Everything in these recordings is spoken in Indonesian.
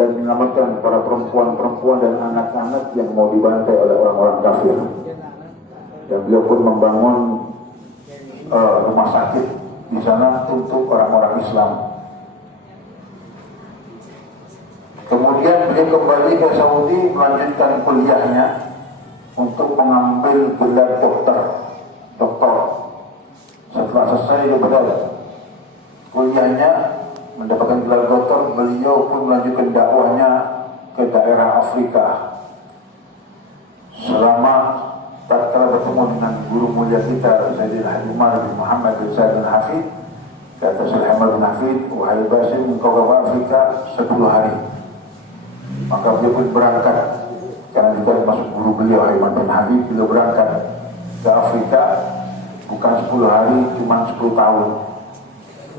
dan menyelamatkan para perempuan-perempuan dan anak-anak yang mau dibantai oleh orang-orang kafir. Dan beliau pun membangun rumah sakit di sana untuk orang-orang Islam. Kemudian beliau kembali ke Saudi melanjutkan kuliahnya untuk mengambil gelar doktor. Setelah selesai daripada kuliahnya mendapatkan gelar doktor, beliau pun melanjutkan dakwahnya ke daerah Afrika. Selama tatkala bertemu dengan guru mulia kita Sayyidina Haji Umar bin Muhammad bin Said bin Hafid, kata Sayyidina Umar bin Hafid, wahai Basim, engkau ke Afrika 10 hari. Maka beliau pun berangkat, karena juga masuk guru beliau Umar bin Habib, beliau berangkat ke Afrika bukan 10 hari, cuma 10 tahun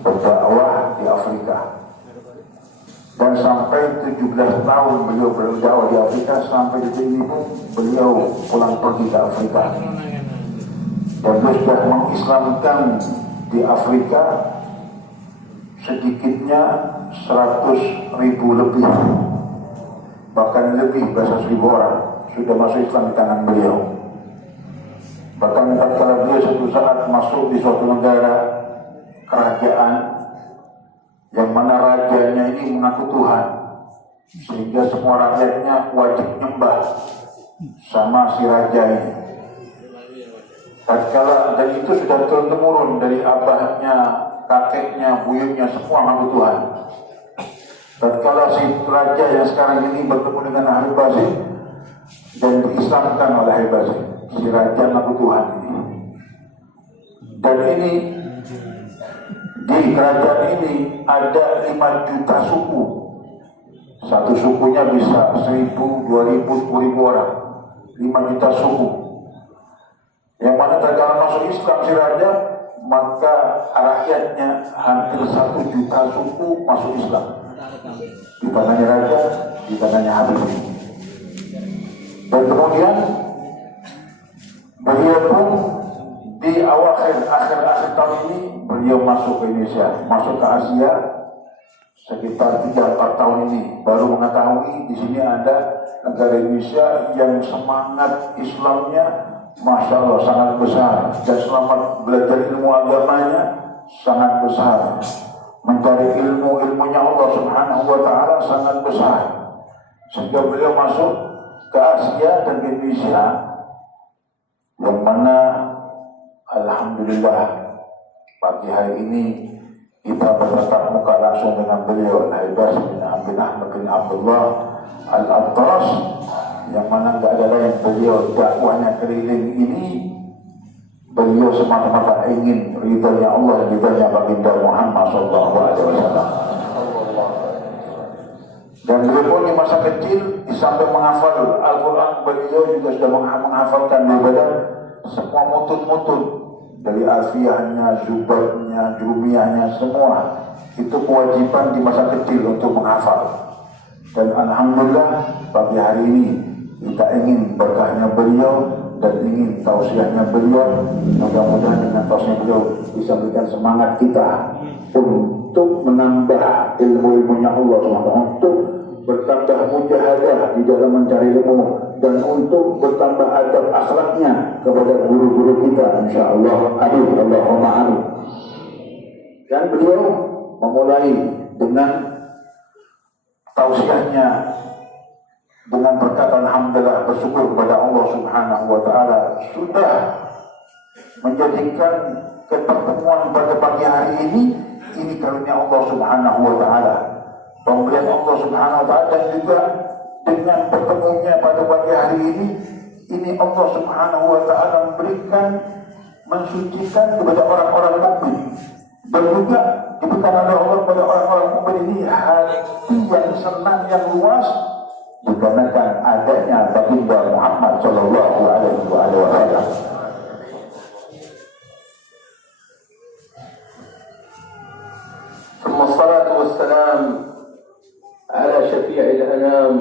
berdakwah di Afrika. Dan sampai 17 tahun beliau berdakwah di Afrika, sampai detik ini pun beliau pulang pergi ke Afrika. Dan beliau sudah mengislamkan di Afrika sedikitnya 100.000 lebih, bahkan lebih 100.000 orang sudah masuk Islam di tangan beliau. Bahkan tatkala beliau suatu saat masuk di suatu negara kerajaan yang mana rajanya ini mengaku Tuhan, sehingga semua rakyatnya wajib nyembah sama si raja ini. Tatkala, dan itu sudah turun-temurun dari abahnya, kakeknya, buyutnya, semua mengaku Tuhan. Tatkala si raja yang sekarang ini bertemu dengan Habib Basim dan diislamkan oleh Habib Basim, si raja mengaku Tuhan ini. Dan ini di kerajaan ini ada 5 juta suku. Satu sukunya bisa 1.000, 2.000, 10.000 orang. 5 juta suku. Yang mana tatkala masuk Islam si raja, maka rakyatnya hampir 1 juta suku masuk Islam. Di tangannya raja, di tangannya Habib. Dan kemudian beliau pun di akhir tahun ini beliau masuk ke Indonesia, masuk ke Asia sekitar 3-4 tahun ini, baru mengetahui di sini ada negara Indonesia yang semangat Islamnya Masya Allah sangat besar, dan selamat belajar ilmu agamanya sangat besar, mencari ilmunya Allah Subhanahu wa Ta'ala sangat besar, sehingga beliau masuk ke Asia dan ke Indonesia, yang mana alhamdulillah pagi hari ini kita bertatap muka langsung dengan beliau Habib Basim bin Ahmad bin Abdullah Al-Atras, yang mana tidak ada lain beliau dakwahnya keliling ini, beliau semata-mata ingin ridhonya Allah dan ridhonya baginda Muhammad SAW. Dan beliau pun di masa kecil di samping menghafal Al-Quran, beliau juga sudah menghafalkan daripada semua mutun-mutun, dari alfiyahnya, zubatnya, jumiyahnya, semua itu kewajiban di masa kecil untuk menghafal. Dan alhamdulillah pagi hari ini kita ingin berkahnya beliau dan ingin tausiahnya beliau. Mudah-mudahan dengan tausiah beliau bisa memberikan semangat kita untuk menambah ilmu-ilmunya Allah SWT, untuk bertambah mujahadah di dalam mencari ilmu, dan untuk bertambah adab akhlaknya kepada guru-guru kita, insyaallah. Amin, Allahumma amin. Dan beliau memulai dengan tausiahnya dengan berkata alhamdulillah, bersyukur kepada Allah Subhanahu wa Ta'ala sudah menjadikan kepertemuan pada pagi hari ini karunia Allah Subhanahu wa Ta'ala, pemberian Allah Subhanahu wa Ta'ala. Dan juga dengan bertemunya pada pagi hari ini Allah Subhanahu wa Ta'ala memberikan, mensucikan kepada orang-orang mukmin, dan juga diberikan oleh Allah kepada orang-orang mukmin ini hati yang senang, yang luas, dikarenakan adanya baginda Muhammad sallallahu alaihi wasallam. ثم الصلاة والسلام على شفيع الأنام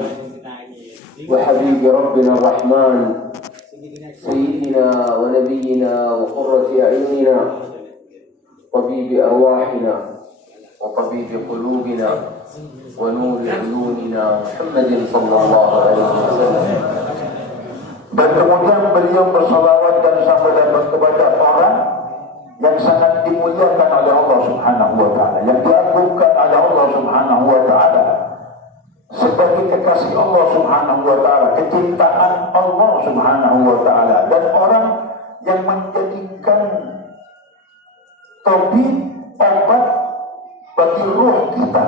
وحبيب ربنا الرحمن سيدنا ونبينا وقرة أعيننا طبيب أرواحنا وطبيب قلوبنا ونور عيوننا محمد صلى الله عليه وسلم. Dan kemudian beliau bersalawat dan sahabat kepada orang yang sangat dimuliakan oleh Allah Subhanahu wa taala, yang diagungkan oleh Allah Subhanahu wa taala sebagai kekasih Allah Subhanahu wa taala, kecintaan Allah Subhanahu wa taala, dan orang yang menjadikan tabib obat bagi ruh kita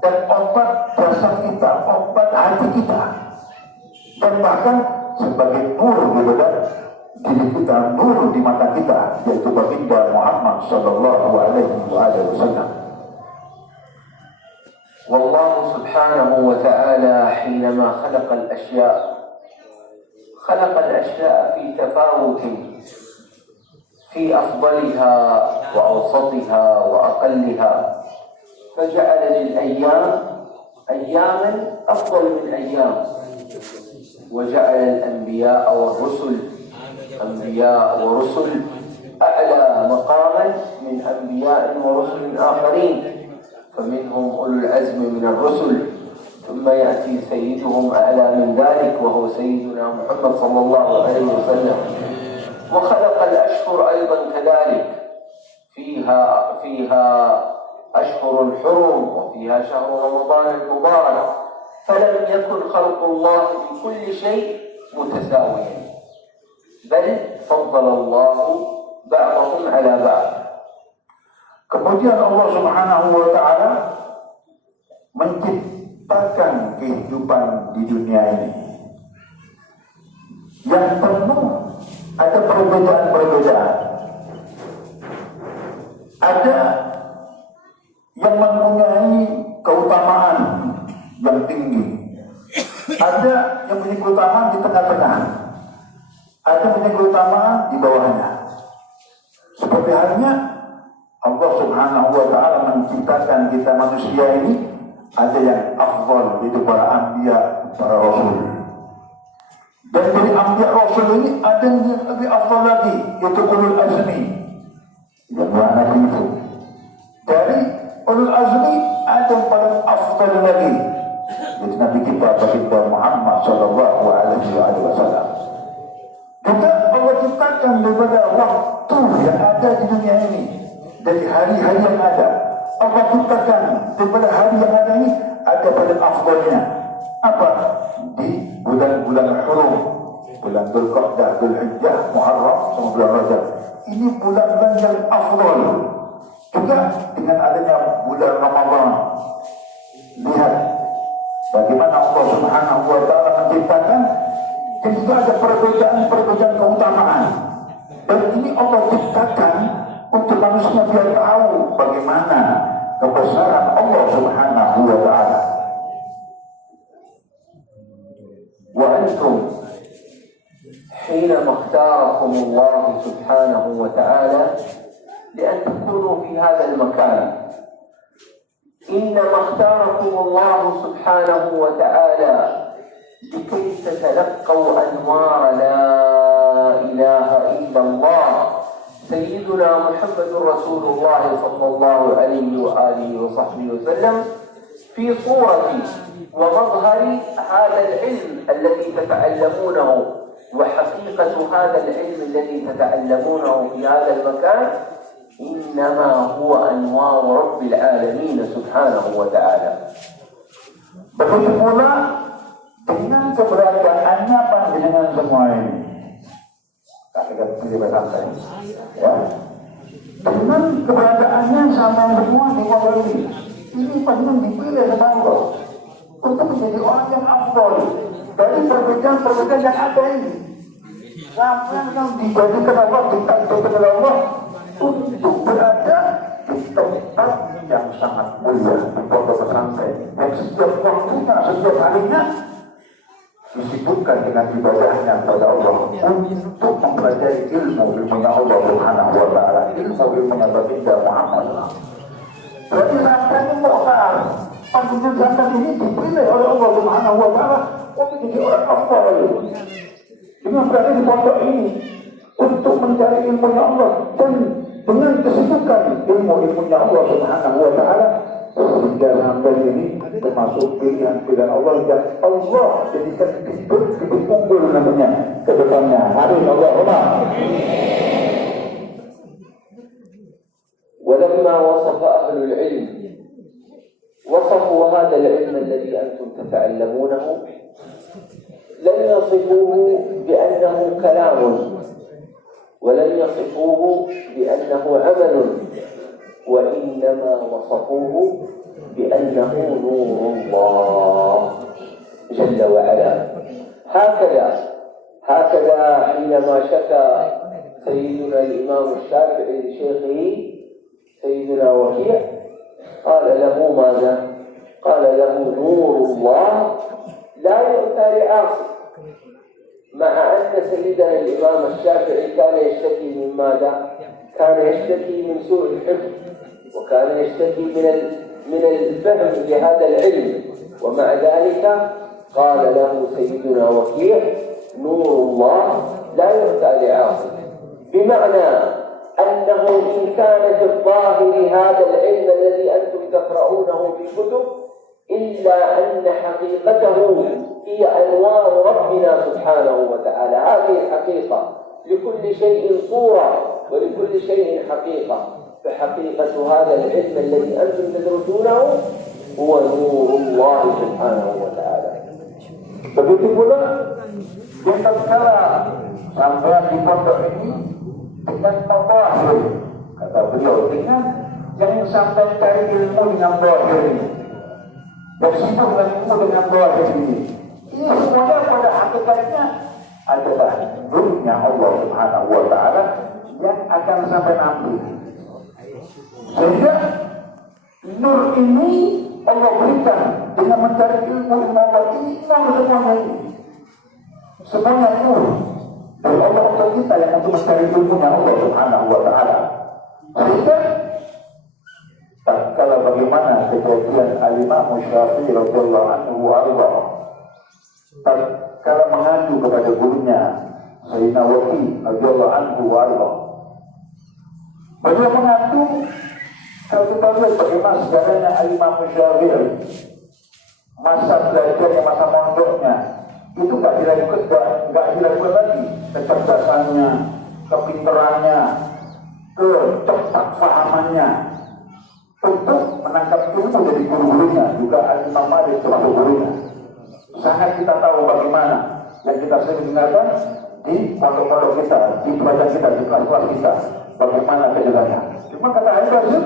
dan obat jasad kita, obat hati kita, dan bahkan sebagai nur di badan diri kita, nur di mata kita, yaitu baginda Muhammad sallallahu alaihi wasallam. والله سبحانه وتعالى حينما خلق الأشياء في تفاوت في أفضلها وأوسطها وأقلها، فجعل للأيام أياما أفضل من أيام، وجعل الأنبياء والرسل أنبياء ورسل أعلى مقاما من أنبياء ورسل آخرين، فمنهم أولو العزم من الرسل، ثم يأتي سيدهم أعلى من ذلك وهو سيدنا محمد صلى الله عليه وسلم. وخلق الأشهر أيضا كذلك، فيها أشهر حرم وفيها شهر رمضان المبارك، فلم يكن خلق الله بكل شيء متساويا، بل فضل الله بعضهم على بعض. Kemudian Allah Subhanahu wa taala menciptakan kehidupan di dunia ini yang penuh ada perbedaan-perbedaan. Ada yang mempunyai keutamaan yang tinggi, ada yang punya keutamaan di tengah-tengah, ada yang punya keutamaan di bawahnya. Seperti halnya Allah Subhanahu wa taala menciptakan kita manusia ini, ada yang afdal, yaitu para anbiya, para rasul. Dan dari anbiya rasul ini ada yang lebih afdal lagi, yaitu ulul azmi, yang Nabi itu. Dari ulul azmi ada yang paling afdal lagi, yaitu Nabi kita baginda Muhammad sallallahu alaihi wasallam. Juga Allah ciptakan daripada waktu yang ada di dunia ini, dari hari-hari yang ada, Allah ciptakan daripada hari yang ada ini ada pada afdalnya. Apa? Di bulan-bulan hurum, bulan Dzulqa'dah, Dzulhijjah, Muharram, sama bulan Rajab. Ini bulan-bulan yang afdal. Juga dengan adanya bulan Ramadan, lihat bagaimana Allah Subhanahu wa taala menciptakan, dan juga ada perbedaan keutamaan. Dan ini Allah ciptakan untuk manusia biar tahu bagaimana kebesaran Allah Subhanahu wa taala. Wa antum حينما اختاركم الله سبحانه وتعالى لأن تكونوا في هذا المكان، إنما اختاركم الله سبحانه وتعالى لكي تتلقوا أنوار لا إله إلا الله سيدنا محمد رسول الله صلى الله عليه وآله وصحبه وسلم في صورة ومظهر هذا العلم الذي تتعلمونه، وحقيقة هذا العلم الذي تتعلمونه في هذا المكان إنما هو أنوار رب العالمين سبحانه وتعالى. Begitu pula dengan keberadaannya panjenengan semua ini. Kita pilih santai. Ya. Dengan keberadaannya sama semua di bawah ini panjenengan dipilih sama Allah untuk menjadi orang yang afdal dari perbedaan-perbedaan yang ada ini. Sampai yang dijadikan Allah, ditakdirkan oleh Allah untuk berada di tempat yang sangat mulia, di pondok pesantren yang setiap waktunya, setiap harinya disibukkan dengan ibadahnya kepada Allah untuk mempelajari ilmunya Allah Subhanahu wa taala, ilmunya baginda Muhammad. Berarti sampai ini mukhtar, panjenengan sampai ini dipilih oleh Allah Subhanahu wa taala untuk menjadi orang afdal. Dengan berada di pondok ini untuk mencari ilmunya Allah dan dengan kesibukan ilmunya Allah Subhanahu wa taala, Sehingga sampai ini termasuk pilihan Allah yang Allah jadikan bibit unggul namanya ke depannya. Amin Allahumma. ولما وصف أهل العلم وصفوا هذا العلم الذي أنتم تتعلمونه لم يصفوه بأنه كلام ولم يصفوه بأنه عمل وإنما وصفوه بأنه نور الله جل وعلا. هكذا حينما شكى سيدنا الإمام الشافعي لشيخه سيدنا وكيع قال له ماذا؟ قال له نور الله لا يؤتى لعاصي، مع أن سيدنا الإمام الشافعي كان يشتكي من ماذا؟ كان يشتكي من سوء الحفظ، وكان يشتكي من الفهم لهذا العلم، ومع ذلك قال له سيدنا وكيع نور الله لا يؤتى لعاصي، بمعنى أنه إن كان في الظاهر هذا العلم الذي أنتم تقرؤونه في الكتب إلا أن حقيقته هي أنوار ربنا سبحانه وتعالى. هذه الحقيقة، لكل شيء صورة ولكل شيء حقيقة، فحقيقة هذا العلم الذي أنتم تدرسونه هو نور الله سبحانه وتعالى. Begitu pula yang tatkala sampai di pondok ini dengan tawahir, kata beliau, dengan yang sampai cari ilmu dengan tawahir ini, bersibuk dengan ilmu dengan tawahir ini semuanya pada hakikatnya adalah nurnya Allah Subhanahu wa Ta'ala yang akan sampai nanti. Sehingga nur ini Allah berikan dengan mencari ilmu Allah ini, semuanya nur dari Allah untuk kita yang untuk mencari ilmunya Allah Subhanahu wa Ta'ala. Sehingga tatkala bagaimana kejadian Al-Imam Syafi'i radhiyallahu anhu arba, tatkala mengadu kepada gurunya Sayyidina Waki radhiyallahu anhu arba, beliau mengadu. Kalau kita lihat bagaimana sejarahnya Al-Imam Syafi'i, masa belajarnya, masa mondoknya itu nggak diragukan lagi kecerdasannya, kepintarannya, kecepat fahamannya untuk menangkap ilmu dari guru-gurunya, juga Al-Imam Malik termasuk gurunya. Sangat kita tahu bagaimana yang kita sering dengarkan di pondok-pondok kita, di pelajaran kita, di kelas-kelas kita, bagaimana kejelasnya. Cuma kata Al-Bazir,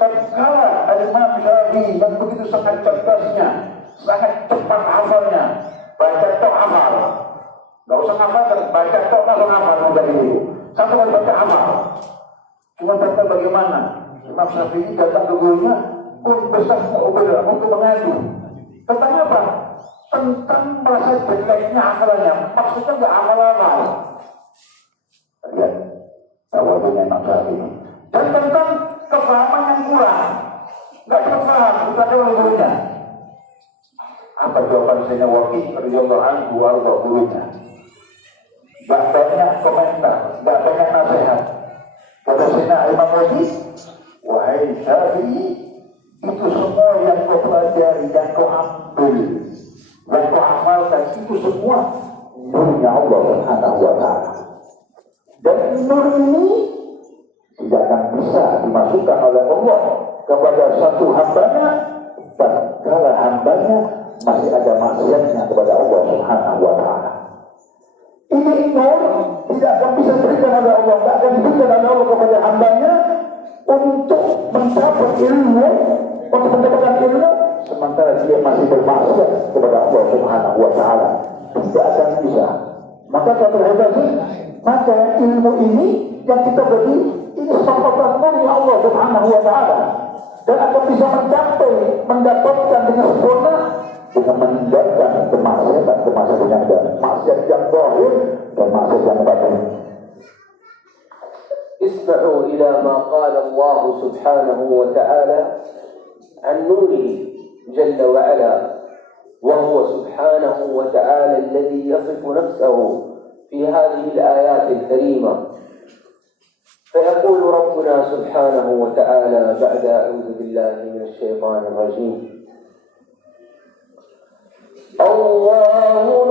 tatkala Al-Imam Syafi'i yang begitu sangat cerdasnya, sangat cepat hafalnya, baca tok hafal, nggak usah hafal, baca tok langsung hafal dari dulu, sampai baca hafal. Cuma kata bagaimana Imam Syafi'i datang ke gurunya, besar untuk mengadu. Katanya apa? Tentang merasa jeleknya hafalannya, maksudnya nggak hafal-hafal. Lihat jawabannya Imam Syafi'i. Dan tentang kefahaman yang kurang, nggak terpaham, bukan oleh gurunya. Apa jawaban Sayyidina Waki radhiyallahu anhu warda gurunya? Nggak banyak komentar, nggak banyak nasihat. Kata Sayyidina Imam Waki, wahai Syafi'i, itu semua yang kau pelajari, yang kau ambil, yang kau amalkan, itu semua nurnya Allah Subhanahu wa Ta'ala. Dan nur ini tidak akan bisa dimasukkan oleh Allah kepada satu hambanya tatkala hambanya masih ada maksiatnya kepada Allah Subhanahu wa Ta'ala. Ini nur tidak akan bisa diberikan oleh Allah, tidak akan diberikan oleh Allah kepada hambanya untuk mencapai ilmu, untuk mendapatkan ilmu, sementara dia masih bermaksiat kepada Allah Subhanahu wa Ta'ala. Tidak akan bisa. Maka kata Al-Bazir, maka ilmu ini yang kita beri, ini sempatan nurnya Allah Subhanahu wa Ta'ala, dan akan bisa mencapai, mendapatkan dengan sempurna dengan meninggalkan kemaksiatan yang ada, maksiat yang zahir dan maksiat yang batin. اسمعوا إلى ما قال الله سبحانه وتعالى عن نوره جل وعلا، وهو سبحانه وتعالى الذي يصف نفسه في هذه الآيات الكريمة. فيقول ربنا سبحانه وتعالى بعد أعوذ بالله من الشيطان الرجيم. الله نور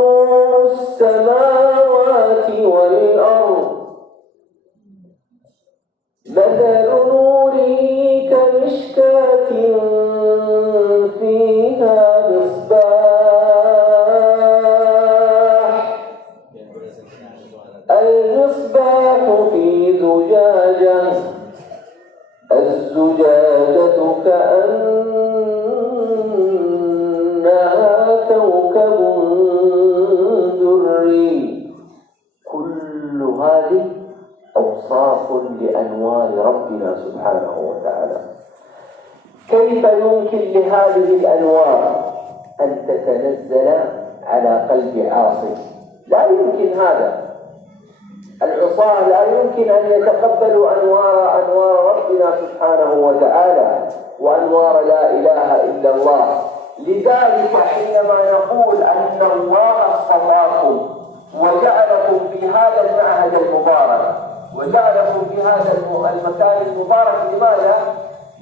السماوات والأرض مثل نوره كمشكاة فيها مصباح المصباح في زجاجة الزجاجة كأنها كوكب دري. كل هذه أوصاف لأنوار ربنا سبحانه وتعالى. كيف يمكن لهذه الأنوار أن تتنزل على قلب عاصي؟ لا يمكن هذا. العصاة لا يمكن أن يتقبلوا أنوار ربنا سبحانه وتعالى وأنوار لا إله إلا الله. لذلك حينما نقول أن الله اصطفاكم وجعلكم في هذا المعهد المبارك وجعلكم في هذا المكان المبارك، لماذا؟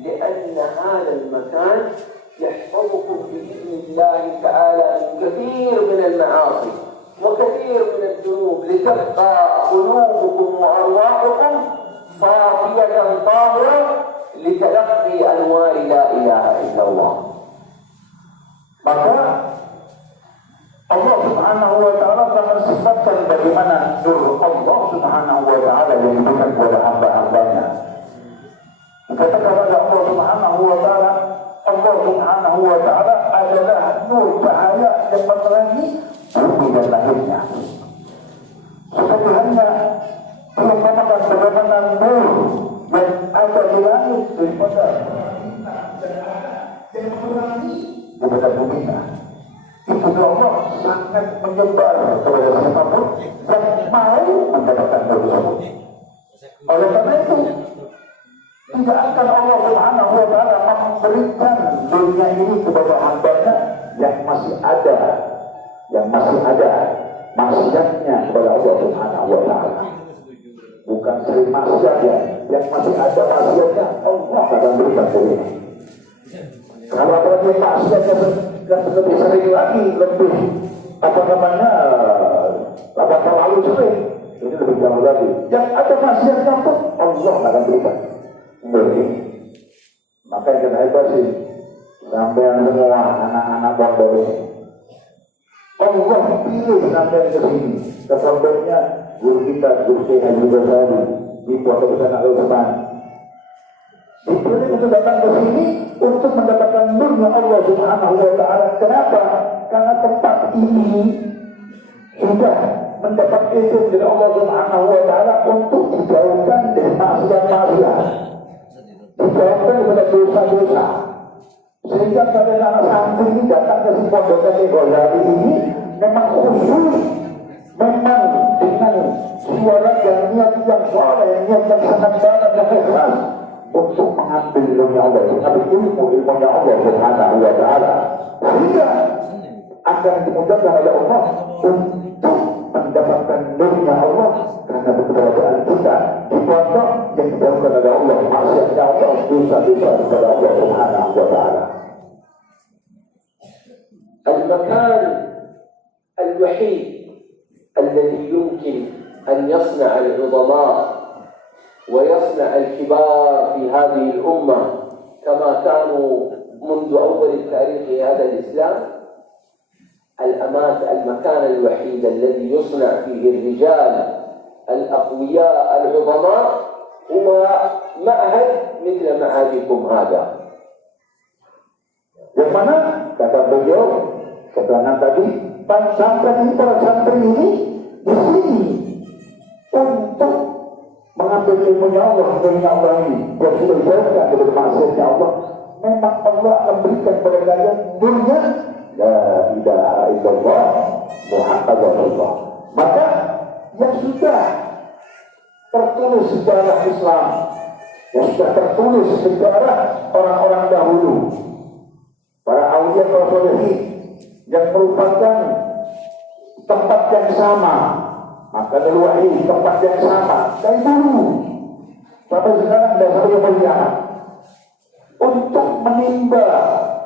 لأن هذا المكان يحفظكم بإذن الله تعالى من كثير من المعاصي وكثير من الذنوب، لتبقى قلوبكم وأرواحكم صافية طاهرة لتلقي أنوار لا إله إلا الله. Maka Allah Subhanahu wa Ta'ala telah mensifatkan bagaimana nur Allah Subhanahu wa Ta'ala yang diberikan kepada hamba-hambanya. Dikatakan oleh Allah Subhanahu wa Ta'ala, Allah Subhanahu wa Ta'ala adalah nur cahaya yang menerangi bumi dan langitnya. Seperti hanya perumpamaan bagaimana nur yang ada di langit daripada yang menerangi kepada buminya. Itu Allah sangat menyebar kepada siapapun yang mau mendapatkan nur tersebut. Oleh karena itu, tidak akan Allah Subhanahu wa Ta'ala memberikan dunia ini kepada hambanya yang masih ada maksiatnya kepada Allah Subhanahu wa Ta'ala. Bukan sering maksiatnya, yang masih ada maksiatnya Allah akan berikan dunia. Kalau ada maksiatnya lebih sering lagi, lebih terlalu sering, ini lebih jauh lagi. Yang ada maksiatnya pun Allah akan berikan. Maka yang kita hebat sih, sampai semua anak-anak pondok ini, Allah pilih sampai ke sini. Ke pondoknya guru kita, Guru Syekh Haji Basari di Pondok Pesantren Al-Utsman. Dipilih untuk datang ke sini untuk mendapatkan nurnya Allah Subhanahu wa Ta'ala. Kenapa? Karena tempat ini sudah mendapat izin dari Allah Subhanahu wa Ta'ala untuk dijauhkan dari maksiat-maksiat, dijauhkan dari dosa-dosa. Sehingga pada anak santri ini datang ke si pondoknya Syekh Ghazali ini memang khusus, memang dengan suara dan niat yang soleh, niat yang sangat dalam dan ikhlas untuk mengambil ilmunya Allah, mengambil ilmunya Allah Subhanahu wa Ta'ala, sehingga akan dimudahkan oleh Allah untuk mendapatkan nurnya Allah karena keberadaan kita di pondok yang dijauhkan oleh Allah, maksiatnya Allah, dosa-dosa kepada Allah Subhanahu wa Ta'ala. المكان الوحيد الذي يمكن أن يصنع العظماء ويصنع الكبار في هذه الأمة كما كانوا منذ أول التاريخ هذا الإسلام، المكان الوحيد الذي يصنع فيه الرجال الأقوياء العظماء هو معهد مثل معهدكم هذا. Yang mana kata beliau, keterangan tadi, para santri ini di sini untuk mengambil ilmunya Allah, ilmunya Allah ini yang sudah dijauhkan dari maksiatnya Allah. Memang Allah akan berikan kepada kalian nurnya la ilaha illallah Muhammad Rasulullah. Maka yang sudah tertulis sejarah Islam, yang sudah tertulis sejarah orang-orang dahulu, para awliya Rasulullah yang merupakan tempat yang sama, maka Al-Wahid tempat yang sama dari dulu sampai sekarang dan sampai yang mulia untuk menimba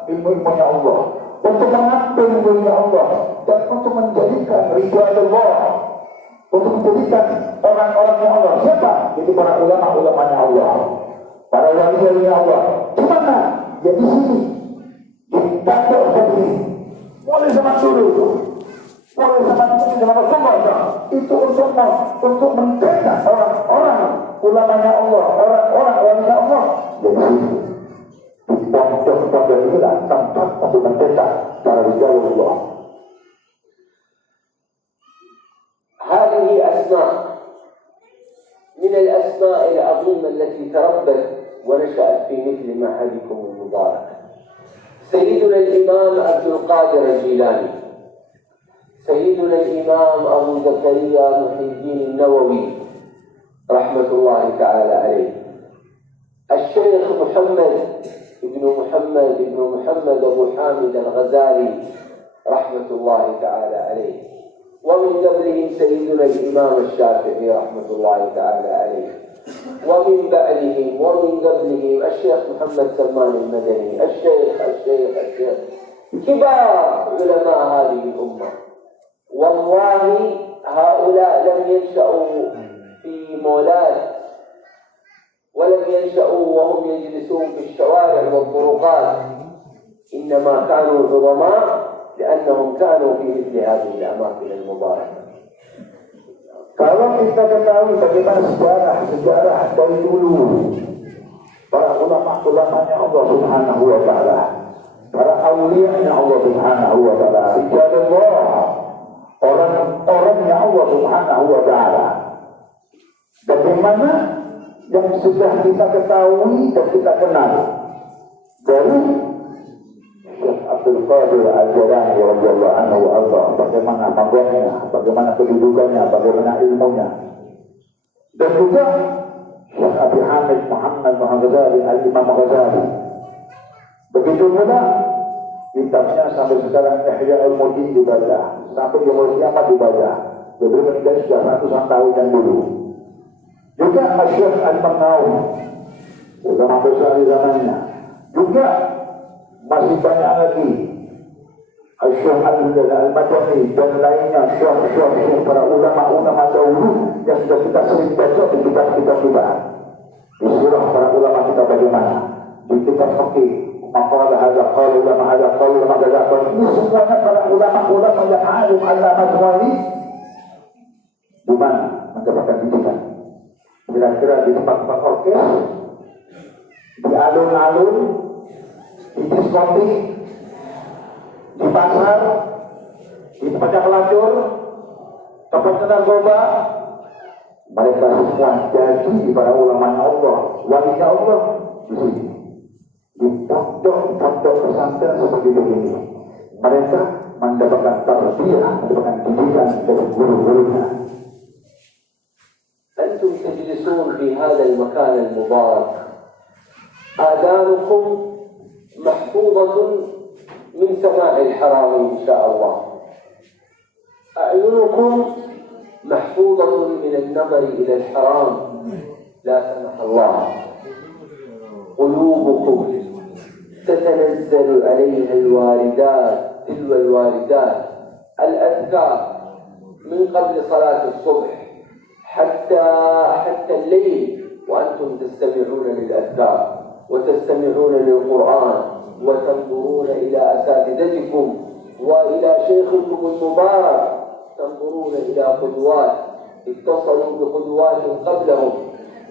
ilmu-ilmunya Allah, untuk mengambil ilmunya Allah, dan untuk menjadikan ridwanullah, untuk menjadikan orang-orangnya Allah. Siapa? Itu para ulama-ulamanya Allah, para wali-walinya Allah. Di mana? Ya di sini, di pondok seperti ini. Mulai zaman dulu, mulai zaman Rasulullah, itu untuk menjaga orang-orang ulamanya Allah, orang-orang walinya Allah. Jadi sini, di pondok-pondok inilah tempat untuk mencetak para rijal Allah. هذه أسماء من الأسماء العظيمة التي تربت ونشأت في مثل معهدكم المبارك. سيدنا الإمام عبد القادر الجيلاني، سيدنا الإمام أبو زكريا محي الدين النووي رحمة الله تعالى عليه، الشيخ محمد بن محمد أبو حامد الغزالي رحمة الله تعالى عليه، ومن قبلهم سيدنا الإمام الشافعي رحمة الله تعالى عليه، ومن بعدهم ومن قبلهم الشيخ محمد سلمان المدني، الشيخ كبار علماء هذه الأمة. والله هؤلاء لم ينشأوا في مولات، ولم ينشأوا وهم يجلسون في الشوارع والطرقات، إنما كانوا عظماء لأنهم كانوا في مثل هذه الأماكن المباركة. Kalau kita ketahui bagaimana sejarah dari dulu para ulama-ulamanya Allah Subhanahu wa taala, para aulianya Allah Subhanahu wa taala, rijalullah, orang-orangnya Allah Subhanahu wa taala. Bagaimana yang sudah kita ketahui dan kita kenal dari Syekh Abdul Qadir Al-Jilani radhiyallahu anhu wa arda, bagaimana panggilannya, bagaimana kedudukannya, bagaimana ilmunya. Dan juga Syekh Abi Hamid Muhammad Ghazali, Al-Imam Ghazali. Begitu pula kitabnya sampai sekarang Ihya Ulumuddin dibaca, sampai Yaumul Qiyamah dibaca. Beliau meninggal sudah ratusan tahun yang dulu. Juga Syekh Al-Mannawi, ulama besar di zamannya. Juga masih banyak lagi Syekh Al-Madani dan lainnya, syekh para ulama-ulama dahulu yang sudah kita sering baca di kitab-kitab kita. Di surah para ulama kita bagaimana, di kitab fikih, maqala hadza qala ulama hadza qala ulama hadza qala. Ini semuanya para ulama-ulama yang alim allama semua ini di mana mendapatkan didikan? Kira-kira di tempat-tempat orkes, di alun-alun, di diskotik, di pasar, di tempat yang pelacur, tempat narkoba. Mereka semua jadi para ulamanya Allah, walinya Allah di sini, di pondok-pondok pesantren seperti ini. Mereka mendapatkan tarbiyah, mendapatkan didikan dari guru-gurunya. أنتم تجلسون في هذا المكان المبارك، آذانكم محفوظة من سماع الحرام إن شاء الله، أعينكم محفوظة من النظر إلى الحرام لا سمح الله، قلوبكم تتنزل عليها الواردات، تلو الواردات الأذكار من قبل صلاة الصبح حتى الليل، وأنتم تستمعون للأذكار وتستمعون للقرآن وتنظرون إلى أساتذتكم وإلى شيخكم المبارك، تنظرون إلى قدوات اتصلوا بقدوات قبلهم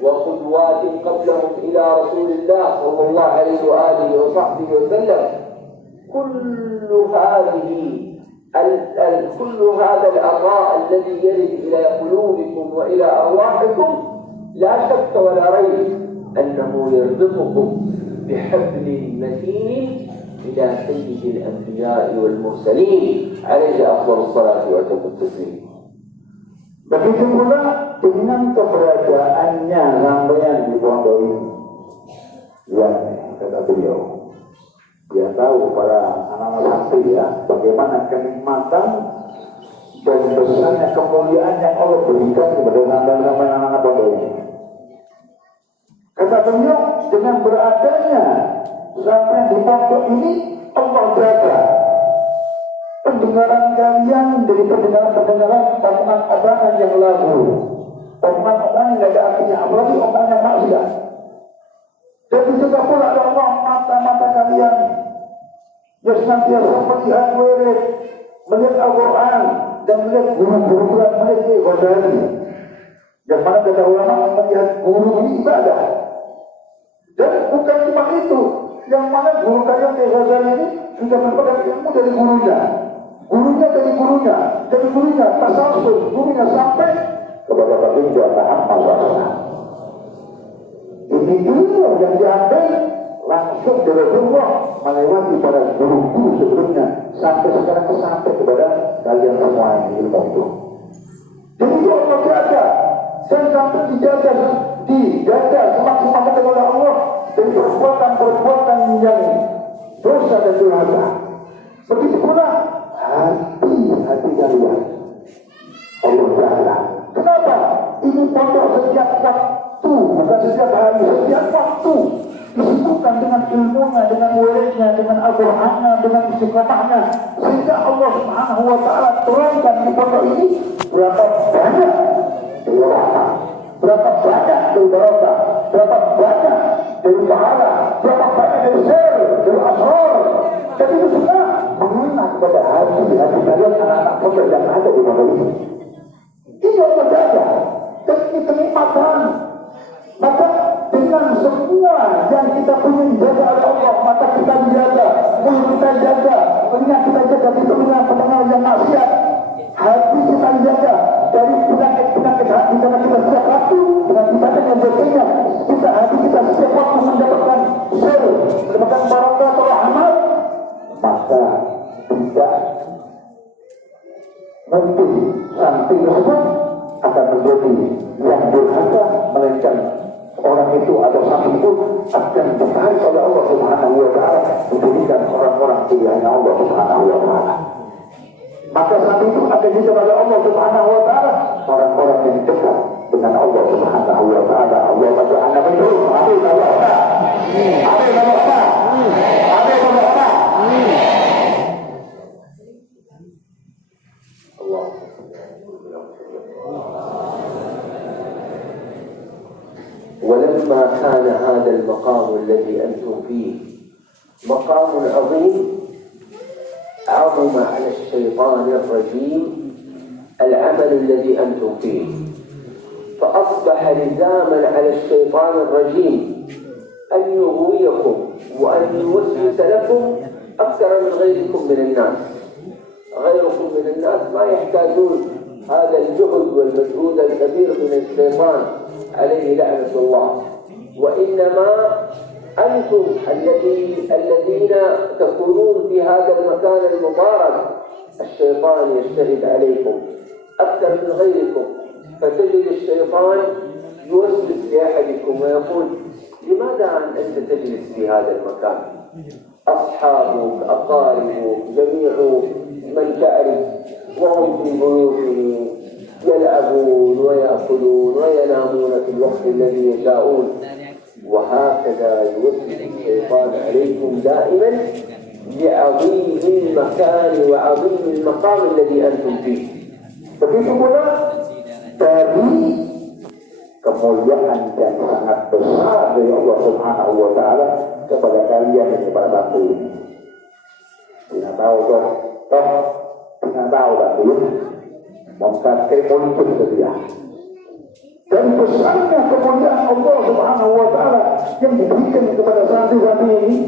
وقدوات قبلهم إلى رسول الله صلى الله عليه وآله وصحبه وسلم. كل هذا العطاء الذي يرد إلى قلوبكم وإلى أرواحكم لا شك ولا ريب أنه يربطكم بحبل متين إلى سيد الأنبياء والمرسلين عليه أفضل الصلاة وأتم التسليم. Begitu pula dengan keberadaannya rangkaian di pondok ini, yang kata beliau, dia tahu para anak-anak santri ya, bagaimana kenikmatan dan besarnya kemuliaan yang Allah berikan kepada sampai anak-anak pondok ini. Kata beliau, dengan beradanya sampai di pondok ini Allah jaga pendengaran kalian dari pendengaran omongan yang lalu, omongan yang tidak ada artinya, apalagi omongan yang maksiat. Dan juga pula Allah mata-mata kalian yang senantiasa melihat wirid, melihat Al-Quran dan melihat guru-guru yang melihat Ghazali. Yang mana kata ulama melihat guru ini ibadah. Dan bukan cuma itu, yang mana guru kalian Ghazali ini sudah mendapatkan ilmu dari gurunya. Dari gurunya, tasalsul, gurunya sampai kepada baginda Muhammad SAW. Ini ilmu yang diambil langsung dari Allah melewati para guru-guru sebelumnya sampai sekarang sampai kepada kalian semua yang ilmu itu. Jadi itu Allah jaga dan sampai dijaga semaksimal oleh Allah dari perbuatan-perbuatan yang dosa dan durhaka. Begitu pula hati kalian Allah jaga. Kenapa? Ini pondok setiap waktu, bukan setiap hari, setiap waktu disibukkan dengan ilmunya, dengan wiridnya, dengan Al-Qur'annya, dengan istiqamahnya, sehingga Allah Subhanahu wa taala turunkan di pondok ini berapa banyak dari rahmat, berapa banyak dari barakah, berapa banyak dari pahala, berapa banyak dari sir, dari asrar. Dan itu semua mengena kepada hati kalian anak-anak pondok yang ada di pondok ini. Ini Allah jaga dan ini kenikmatan. Maka dengan semua yang kita punya dijaga oleh Allah, mata kita dijaga, mulut kita dijaga, telinga kita jaga, pendengar yang maksiat, hati kita dijaga dari penyakit hati karena kita setiap waktu dengan ibadah yang berbeda, hati kita setiap waktu mendapatkan sir, mendapatkan barakah atau rahmat, maka tidak mungkin samping tersebut akan menjadi yang durhaka, melainkan orang itu atau samping itu akan ditarik oleh Allah Subhanahu wa taala menjadikan orang-orang pilihannya Allah Subhanahu wa taala. Maka samping itu akan ditarik oleh Allah Subhanahu wa taala orang-orang yang dekat dengan Allah Subhanahu wa taala. Allah Subhanahu wa taala. Amin Allah. Amin Allah. Amin Allah. ولما كان هذا المقام الذي أنتم فيه مقام عظيم عظم على الشيطان الرجيم العمل الذي أنتم فيه، فأصبح لزاما على الشيطان الرجيم أن يغويكم وأن يوسوس لكم أكثر من غيركم من الناس. غيركم من الناس ما يحتاجون هذا الجهد والمجهود الكبير من الشيطان عليه لعنة الله، وإنما أنتم الذين تكونون في هذا المكان المبارك الشيطان يجتهد عليكم أكثر من غيركم، فتجد الشيطان يوسوس لأحدكم ويقول لماذا أنت تجلس في هذا المكان؟ أصحابك، أقاربك، جميع من تعرف وهم في بيوتهم يلعبون ويأكلون وينامون في الوقت الذي يشاءون، وهكذا يوسوس الشيطان عليكم دائما بعظيم المكان وعظيم المقام الذي أنتم فيه. Begitu pula dari kemuliaan yang sangat besar dari Allah Subhanahu wa taala kepada kalian dan kepada batu ini. Tidak tahu tidak tahu batu ini. Mengkakai muncul sedia. Dan besarnya kemuliaan Allah Subhanahu wa taala yang diberikan kepada santri-santri ini,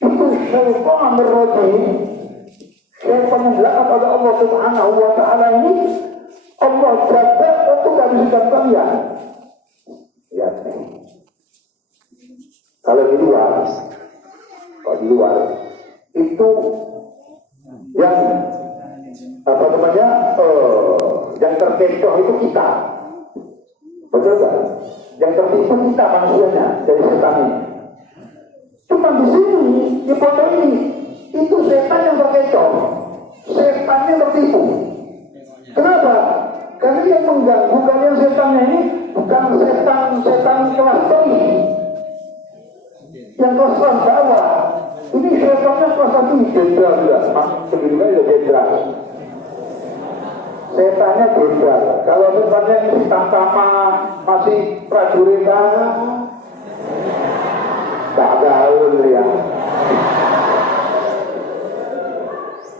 itu syaitan rajim, syaitan yang dilaknat oleh Allah Subhanahu wa taala ini, Allah jaga untuk kehabisan kalian. Ya, kalau di luar itu yang yang terkecoh itu kita, betul kan? Yang tertipu kita manusianya dari setan ini. Cuma di sini di foto ini itu setan yang terkecoh, setannya tertipu. Kenapa? Karena yang mengganggu kalian setannya ini bukan setan kelas tinggi, yang kelas bawah. Ini syaitannya kelas satu jenderal enggak? Sebelumnya ya jenderal. Setannya jenderal. Kalau setannya masih tamtama, masih prajurit, tak gaul ya.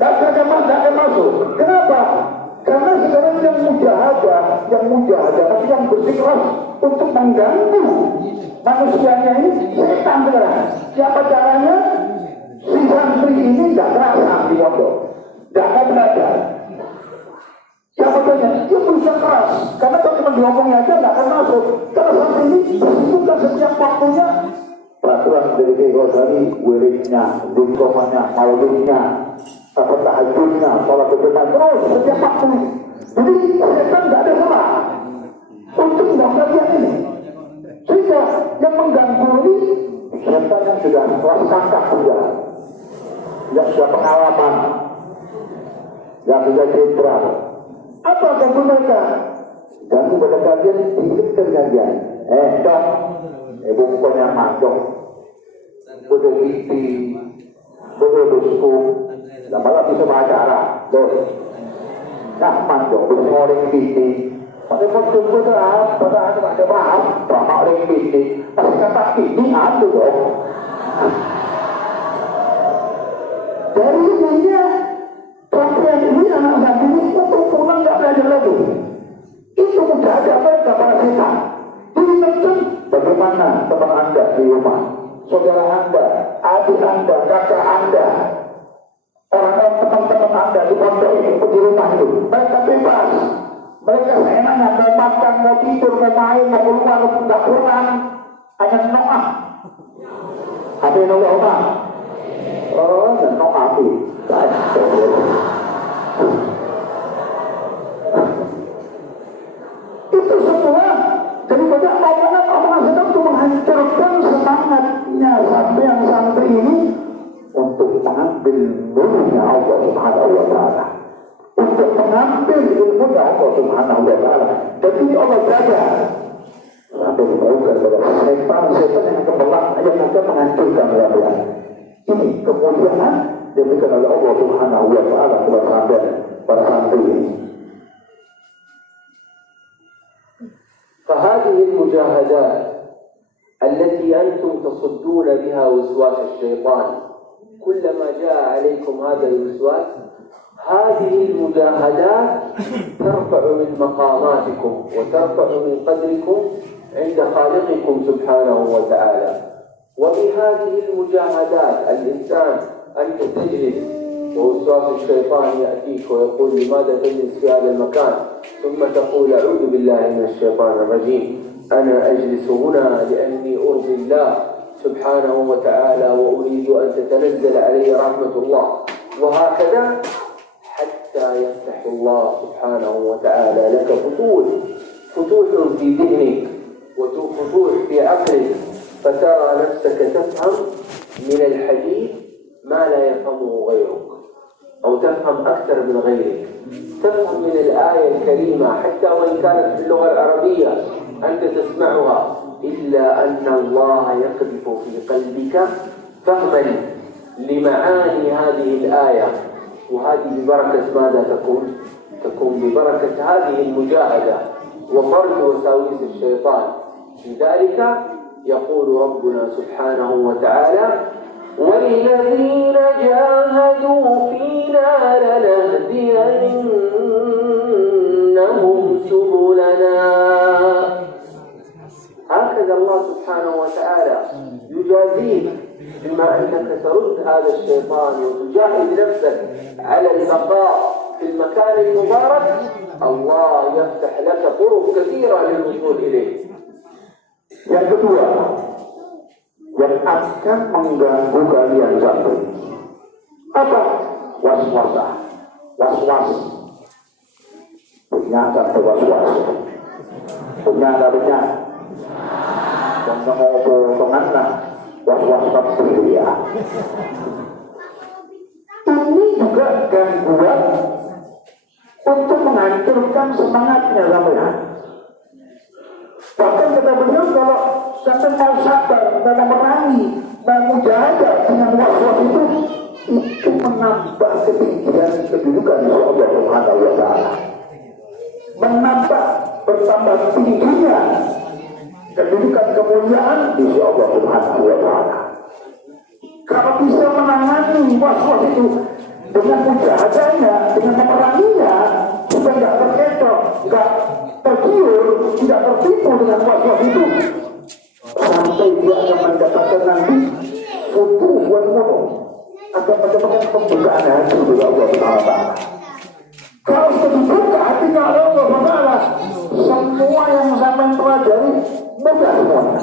Tak akan masuk. Kenapa? Karena sekarang yang mujahadah, yang bersikeras untuk mengganggu manusianya ini setan sekarang. Siapa caranya? Si santri ini tidak kerasa di pondok, tidak akan belajar. Siapa caranya? Dia berusaha keras, karena kalau cuma diomongin aja tidak akan masuk. Kalau santri ini disibukkan setiap waktunya. Peraturan dari Ghazali, wiridnya, dikomannya, maulidnya, tahajudnya, sholat berjamaah terus setiap waktu. Jadi setan tidak ada salah untuk melakukan ini. Sehingga yang mengganggu ini setan yang sudah kelas kakak sudah, yang sudah pengalaman, yang sudah jenderal. Apa ganggu mereka? Ganggu pada kalian dihidupkan kalian. Dok, bukannya macok, udah pipi, udah busku, dan malah bisa acara, dok. Nah, macok, bisa orang pipi. Pada waktu itu ada maaf, drama orang pipi. Pasti kata pipi ada dong. Dari ininya, sampai ini anak-anak ini untuk pulang nggak belajar lagi. Itu mudah ada mereka para setan. Diingatkan bagaimana teman anda di rumah, saudara anda, adik anda, kakak anda, orang-orang teman-teman anda di pondok itu, di rumah itu, mereka bebas. Mereka seenaknya mau makan, mau tidur, mau main, mau keluar, tidak pulang, hanya noah. Apa yang noah? Oh, noah itu. Itu semua daripada omongan sedang untuk menghancurkan semangatnya sampai yang santri ini untuk mengambil nurnya Allah Subhanahu wa Ta'ala, untuk mengambil ilmunya Allah Subhanahu wa Ta'ala. Jadi Allah jaga sampai dibawakan kepada setan-setan yang kebelah yang akan menghancurkan wajah. Ini kemuliaan yang diberikan oleh Allah Subhanahu wa Ta'ala kepada para santri ini. فهذه المجاهدات التي أنتم تصدون بها وسواس الشيطان، كلما جاء عليكم هذا الوسواس، هذه المجاهدات ترفع من مقاماتكم وترفع من قدركم عند خالقكم سبحانه وتعالى. وبهذه المجاهدات الإنسان أنت تجلس ووسواس الشيطان يأتيك ويقول لماذا تجلس في هذا المكان، ثم تقول أعوذ بالله من الشيطان الرجيم، أنا أجلس هنا لأني أرضي الله سبحانه وتعالى وأريد أن تتنزل علي رحمة الله، وهكذا حتى يفتح الله سبحانه وتعالى لك فتوح في ذهنك وفتوح في عقلك، فترى نفسك تفهم من الحديث ما لا يفهمه غيرك، أو تفهم أكثر من غيرك. تفهم من الآية الكريمة حتى وإن كانت في اللغة العربية أنت تسمعها، إلا أن الله يقذف في قلبك فهما لمعاني هذه الآية، وهذه ببركة ماذا تكون؟ تكون ببركة هذه المجاهدة وطرد وساويس الشيطان. لذلك يقول ربنا سبحانه وتعالى: والذين جاهدوا فينا لنهدينهم سبلنا. هكذا الله سبحانه وتعالى يجازيك بما أنك ترد هذا الشيطان وتجاهد نفسك على البقاء في المكان المبارك. الله يفتح لك طرق كثيرة للوصول إليه. Yang kedua, yang akan mengganggu kalian satu apa? Was-was punya satu was-was punya darinya dan mengobrol kemana was-was satu ya. Ini juga gangguan untuk menghancurkan semangatnya sampean. Bahkan kata beliau, kalau sampai mau sabar, mau memerangi, mau mujahadah dengan waswas itu menambah ketinggian kedudukan di Allah Subhanahu wa Ta'ala, menambah bertambah tingginya kedudukan kemuliaan di sisi Allah Subhanahu wa Ta'ala. Kalau bisa menangani waswas itu dengan mujahadahnya, dengan memeranginya, supaya tidak terkecoh, tidak tergiur, tidak tertipu dengan waswas itu, sampai dia akan mendapatkan nanti futuh buat mulut, akan mendapatkan pembukaan hati dari Allah Subhanahu wa Ta'ala. Kalau sudah dibuka hatinya oleh Allah Subhanahu wa Ta'ala, semua yang sampai pelajari mudah semuanya.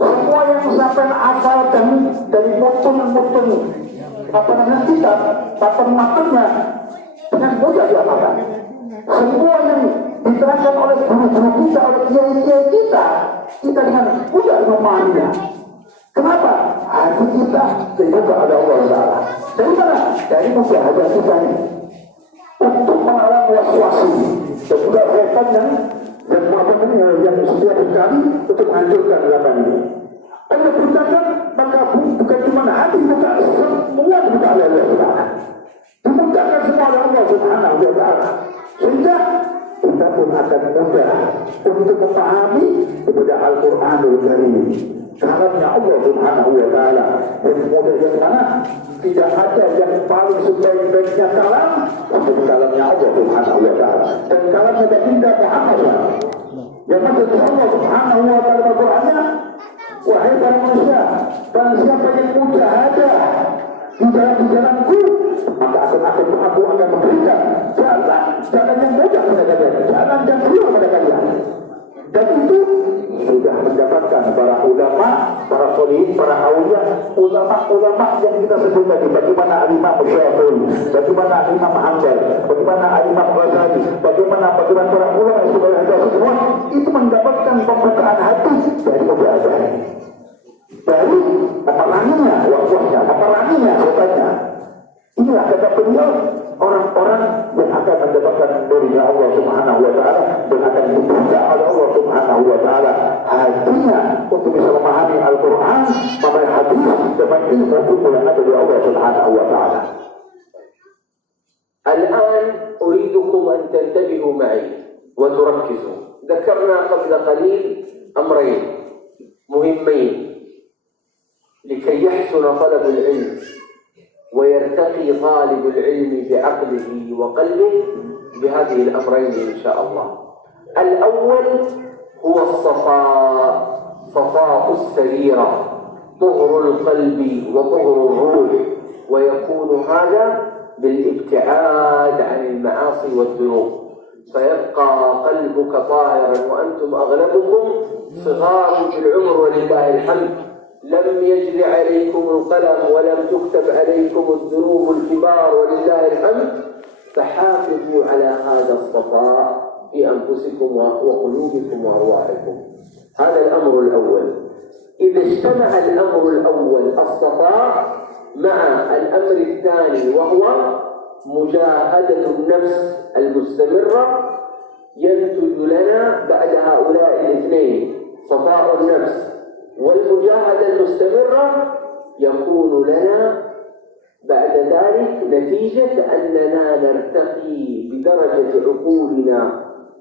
Semua yang sampai hafalkan dari mutun kitab, matun-matunnya dengan mudah dihafalkan. Semua yang diterangkan oleh guru-guru kita, oleh kiai-kiai kita dengan mudah memahaminya. Kenapa? Hati kita dibuka oleh Allah Ta'ala. Dari mana? Dari mujahadah kita ini untuk melawan waswas ini. Dan juga setan yang setiap kali untuk menghancurkan zaman ini. Allah berkata, maka bukan cuma hati, bukan semua dibuka oleh Allah Ta'ala. Dibukakan semua oleh Allah Subhanahu wa Ta'ala. Sehingga kita pun akan mudah untuk memahami kepada Al-Quranul Karim. Kalamnya Allah Subhanahu wa Ta'ala. Dan mudah yang mana tidak ada yang paling sebaik-baiknya kalam seperti kalamnya Allah Subhanahu wa Ta'ala. Dan kalamnya baginda Muhammad SAW. Yang maksud Allah Subhanahu wa Ta'ala Al-Qurannya, wahai para manusia, barang siapa yang mujahadah di jalanku, maka aku akan memberikan jalan yang mudah pada kalian, jalan yang real pada kalian. Dan itu sudah mendapatkan para ulama, para solihin, para awliya, ulama yang kita sebut tadi. Bagaimana Al-Imam Syafi'i, bagaimana Imam Hanbal, bagaimana Imam Ghazali, bagaimana para ulama yang sudah ada semua itu mendapatkan pembukaan hati dari mujahadah ini, dari memeranginya waswasnya, memeranginya setannya. Inilah kata beliau, orang-orang yang akan mendapatkan darinya Allah Subhanahu wa Ta'ala dan akan dibuka oleh Allah Subhanahu wa Ta'ala hatinya untuk bisa memahami Al-Quran, memahami hadis, dan ilmu yang ada dari Allah Subhanahu wa Ta'ala. الآن أريدكم أن تنتبهوا معي وتركزوا. ذكرنا قبل قليل أمرين مهمين لكي يحسن طلب العلم ويرتقي طالب العلم بعقله وقلبه بهذه الأمرين إن شاء الله. الأول هو صفاء السريرة، طهر القلب وطهر الروح، ويكون هذا بالابتعاد عن المعاصي والذنوب، فيبقى قلبك طاهرا وأنتم أغلبكم صغار في العمر ولله الحمد، لم يجري عليكم القلم ولم تكتب عليكم الذنوب الكبار ولله الحمد، فحافظوا على هذا الصفاء في أنفسكم وقلوبكم وأرواحكم. هذا الأمر الأول. إذا اجتمع الأمر الأول الصفاء مع الأمر الثاني وهو مجاهدة النفس المستمرة، ينتج لنا بعد هؤلاء الاثنين صفاء النفس والمجاهدة المستمرة، يكون لنا بعد ذلك نتيجة أننا نرتقي بدرجة عقولنا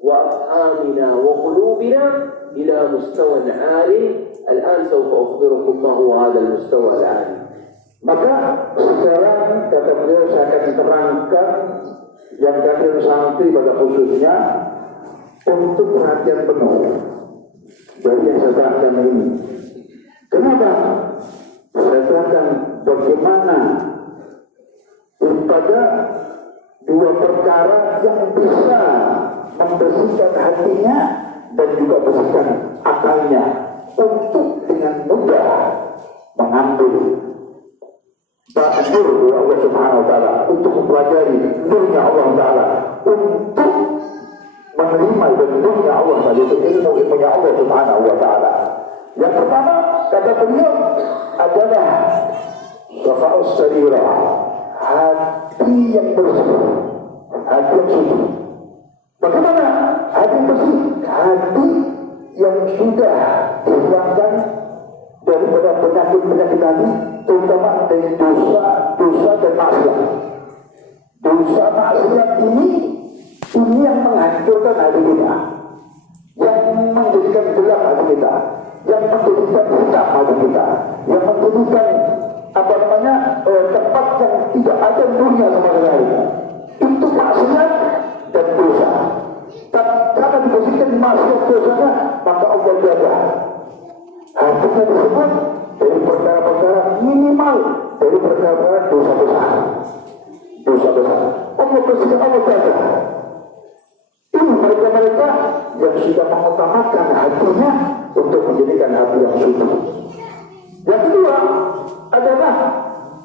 وأفهامنا وقلوبنا إلى مستوى عالي. الآن سوف أخبركم ما هو هذا المستوى العالي. Maka sekarang kata beliau saya akan diterangkan yang kalian santri pada khususnya untuk perhatian penuh dari yang saya terangkan ini. Kenapa? Saya terangkan bagaimana daripada dua perkara yang bisa membersihkan hatinya dan juga bersihkan akalnya untuk dengan mudah mengambil takdir dari Allah Subhanahu wa Ta'ala, untuk mempelajari nurnya Allah Ta'ala, untuk menerima dan nurnya Allah Ta'ala, itu ilmunya Allah Subhanahu wa Ta'ala. Yang pertama kata beliau adalah safa'us sarirah, hati yang bersih, hati yang suci. Bagaimana hati yang bersih? Hati yang sudah dihilangkan tadi, terutama dari dosa dan maksiat. Dosa maksiat ini yang menghancurkan hati kita, yang menjadikan gelap hati kita, yang menjadikan hitam hati kita, yang menjadikan tempat yang tidak ada dunia sama sekali. Itu maksiat dan dosa. Karena dibersihkan maksiat dosanya, maka Allah jaga hatinya disebut dari perkara-perkara minimal, dari perkara-perkara dosa besar. Allah bersihkan, Allah jaga. Ini mereka-mereka yang sudah mengutamakan hatinya untuk menjadikan hati yang suci. Yang kedua adalah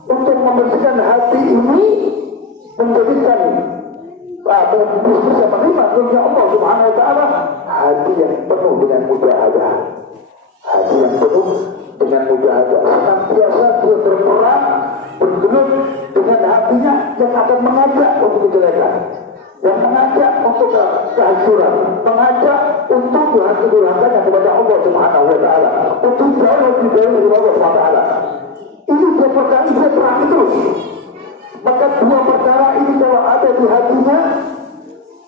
untuk membersihkan hati ini, menjadikan bisa menerima dunia Allah Subhanahu wa Ta'ala, hati yang penuh dengan mujahadah. Hati yang penuh dengan mujahadah, senantiasa dia berperang, bergelut dengan hatinya yang akan mengajak untuk kejelekan, yang mengajak untuk kehancuran, mengajak untuk durhaka-durhakanya kepada Allah Subhanahu wa Ta'ala, untuk jauh lebih dari Allah Subhanahu wa Ta'ala. Ini dia perkara, dia perangi terus. Maka dua perkara ini kalau ada di hatinya,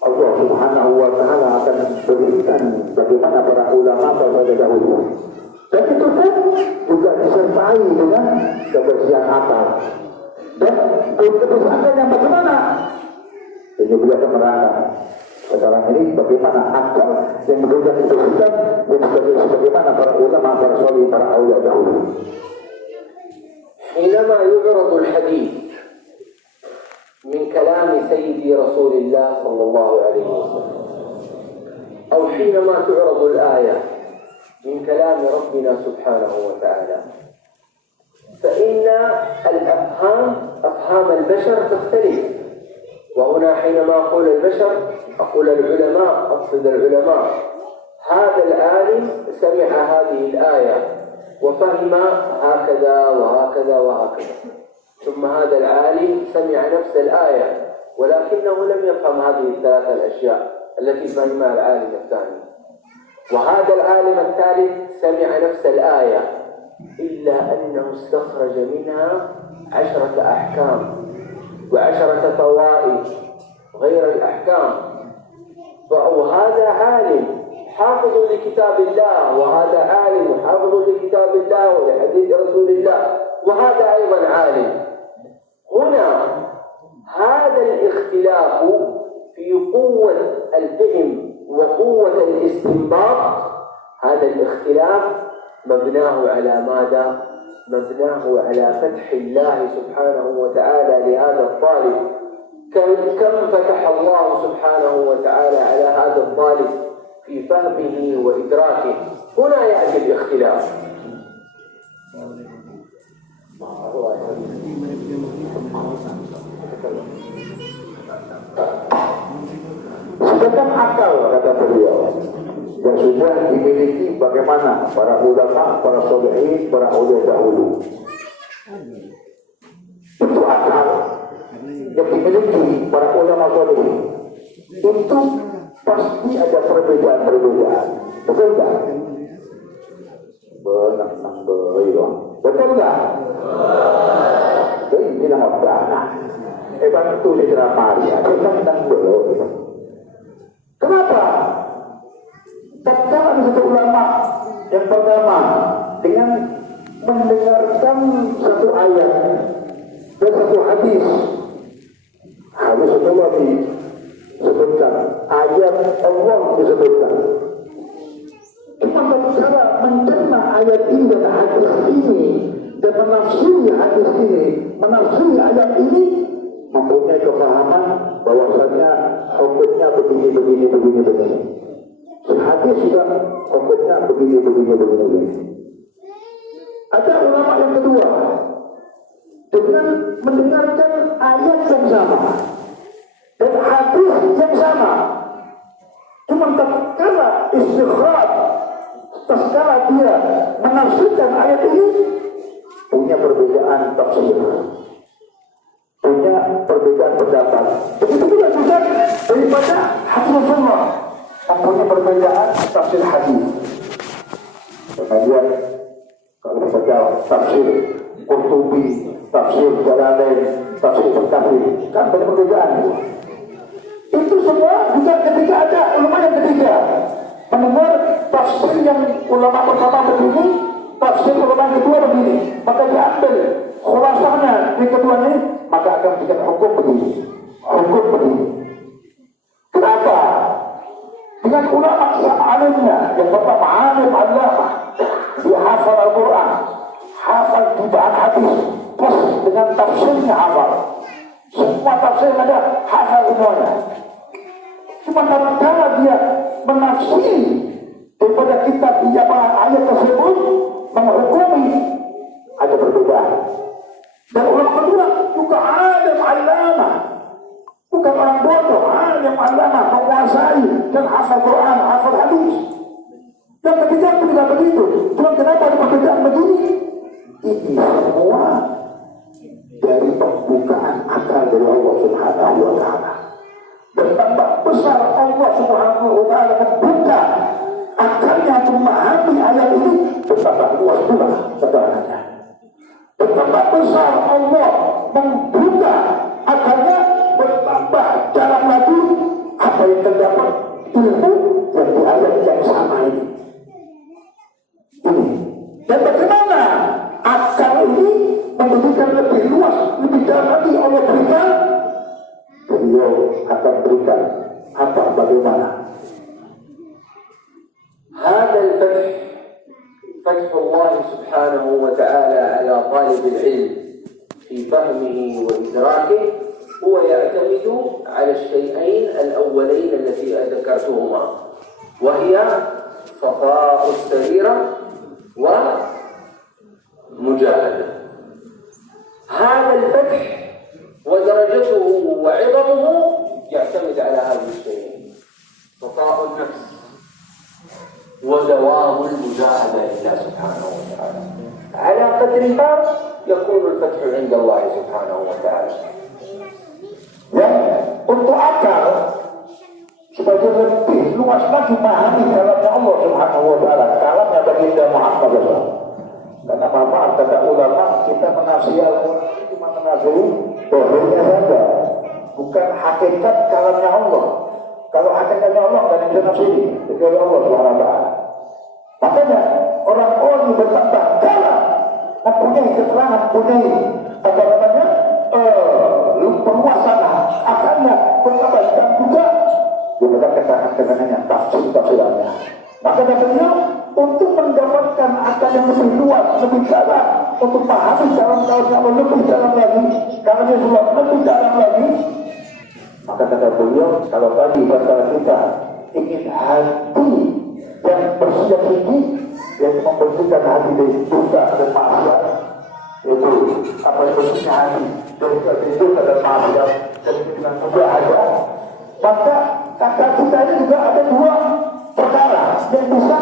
Allah Subhanahu wa Ta'ala akan berikan bagaimana para ulama pada dahulu. Dan itu pun juga disertai dengan kebersihan akal. Dan kebersihan akal yang bagaimana? Ini beliau akan menerangkan sekarang ini bagaimana akal yang berbeda dibersihkan, yang sebagaimana para ulama, para solih, para awliya dahulu. حينما يعرض الحديث من كلام سيدي رسول الله صلى الله عليه وسلم، أو حينما تعرض الآية من كلام ربنا سبحانه وتعالى، فإن أفهام البشر تختلف. وهنا حينما أقول البشر أقول العلماء، أقصد العلماء. هذا العالم سمع هذه الآية وفهم هكذا وهكذا وهكذا، ثم هذا العالم سمع نفس الآية ولكنه لم يفهم هذه الثلاثة الأشياء التي فهمها العالم الثاني، وهذا العالم الثالث سمع نفس الآية إلا أنه استخرج منها 10 أحكام و10 فوائد غير الأحكام. وهذا عالم حافظ لكتاب الله، وهذا عالم حافظ لكتاب الله ولحديث رسول الله، وهذا أيضا عالم. هنا هذا الاختلاف في قوة الفهم وقوة الاستنباط، هذا الاختلاف مبناه على ماذا؟ مبناه على فتح الله سبحانه وتعالى لهذا الطالب. كم فتح الله سبحانه وتعالى على هذا الطالب في فهمه وإدراكه. هنا يأتي الاختلاف. Sedangkan akal, kata beliau, yang sudah dimiliki bagaimana para ulama, para solehin, para awliya dahulu. Itu akal yang dimiliki para ulama solehin. Itu pasti ada perbedaan-perbedaan. Betul tak? Betul tak? Jadi bilang apa? Bantu di Dramaria. Kenapa? Tatkala satu ulama yang pertama dengan mendengarkan satu ayat dan satu hadis, harus semua disebutkan, ayat Allah disebutkan. Cuma tatkala mencerna ayat ini dan hadis ini dan menafsiri hadis ini, menafsiri ayat ini, mempunyai kefahaman bahwasanya hukumnya begini. Hadis juga hukumnya begini. Ada ulama yang kedua dengan mendengarkan ayat yang sama dan hadis yang sama, cuma tatkala istikhraj, tatkala dia menafsirkan ayat ini punya perbedaan tafsir, punya perbedaan pendapat. Begitu juga daripada hadis Rasulullah mempunyai perbedaan tafsir hadis. Kemudian kalau kita tafsir Qurtubi, tafsir Jalalain, tafsir Al-Kafi, kan banyak perbedaan itu. Itu semua juga ketika ada ulama yang ketiga mendengar tafsir yang ulama pertama begini, tafsir ulama yang kedua begini, maka diambil khulasahnya di keduanya, maka akan diberikan hukum begini, hukum begini. Kenapa? Dengan ulama yang alimnya, yang pertama alim allamah, dia hafal Al-Quran, hafal bahan hadis, plus dengan tafsirnya hafal. Semua tafsir yang ada hafal semuanya. Cuma tatkala dia menafsiri daripada kitab ayat tersebut menghukumi, ada perbedaan. Dan ulama kedua juga alim allamah, bukan orang bodoh, alim allamah, menguasai dan hafal Quran, hafal hadis. Dan ketiga pun juga begitu. Cuma kenapa ada perbedaan begini? Ini semua dari pembukaan akal dari Allah Subhanahu wa Ta'ala. Betapa besar Allah Subhanahu wa Ta'ala membuka akalnya memahami ayat ini, betapa luas pula segalanya. Betapa besar Allah membuka akalnya, bertambah dalam lagi apa yang terdapat ilmu yang di ayat yang sama ini. Dan bagaimana akal ini menjadikan lebih luas, lebih dalam lagi Allah berikan, beliau akan berikan apa bagaimana. هذا الفتح فتح الله سبحانه وتعالى على طالب العلم في فهمه وإدراكه هو يعتمد على الشيئين الأولين التي ذكرتهما، وهي صفاء السريرة ومجاهدة. هذا الفتح ودرجته وعظمه يعتمد على هذه الشيئين: صفاء النفس ودوام المجاهدة لله سبحانه وتعالى. على قدرها يكون الفتح عند الله سبحانه وتعالى. Untuk akal sebagai lebih luas lagi memahami kalamnya Allah Subhanahu wa Ta'ala, kalamnya baginda Muhammad SAW. Karena maaf kata ulama, kita menafsiri Al-Quran cuma menafsiri dohirnya saja, bukan hakikat kalamnya Allah. Kalau hakikatnya Allah kan yang bisa nafsiri kecuali Allah Subhanahu wa Ta'ala. Makanya orang-orang yang bertambah kalam mempunyai keterangan, mempunyai apa namanya perluasan akalnya bertambah, dan juga diberikan keterangan-keterangannya, tafsir-tafsirannya. Maka beliau untuk mendapatkan akal yang lebih luas, lebih dalam, untuk pahami dalam-dalamnya lebih dalam lagi, kalau dia sudah lebih dalam lagi, maka kata beliau, kalau tadi kata kita ingin hati yang bersiap tinggi, yang membersihkan hati dari dosa dan maksiat, itu apa yang bersihnya hati dari dosa dan maksiat, dan dengan mudah ada, maka kata kita ini juga ada dua perkara yang bisa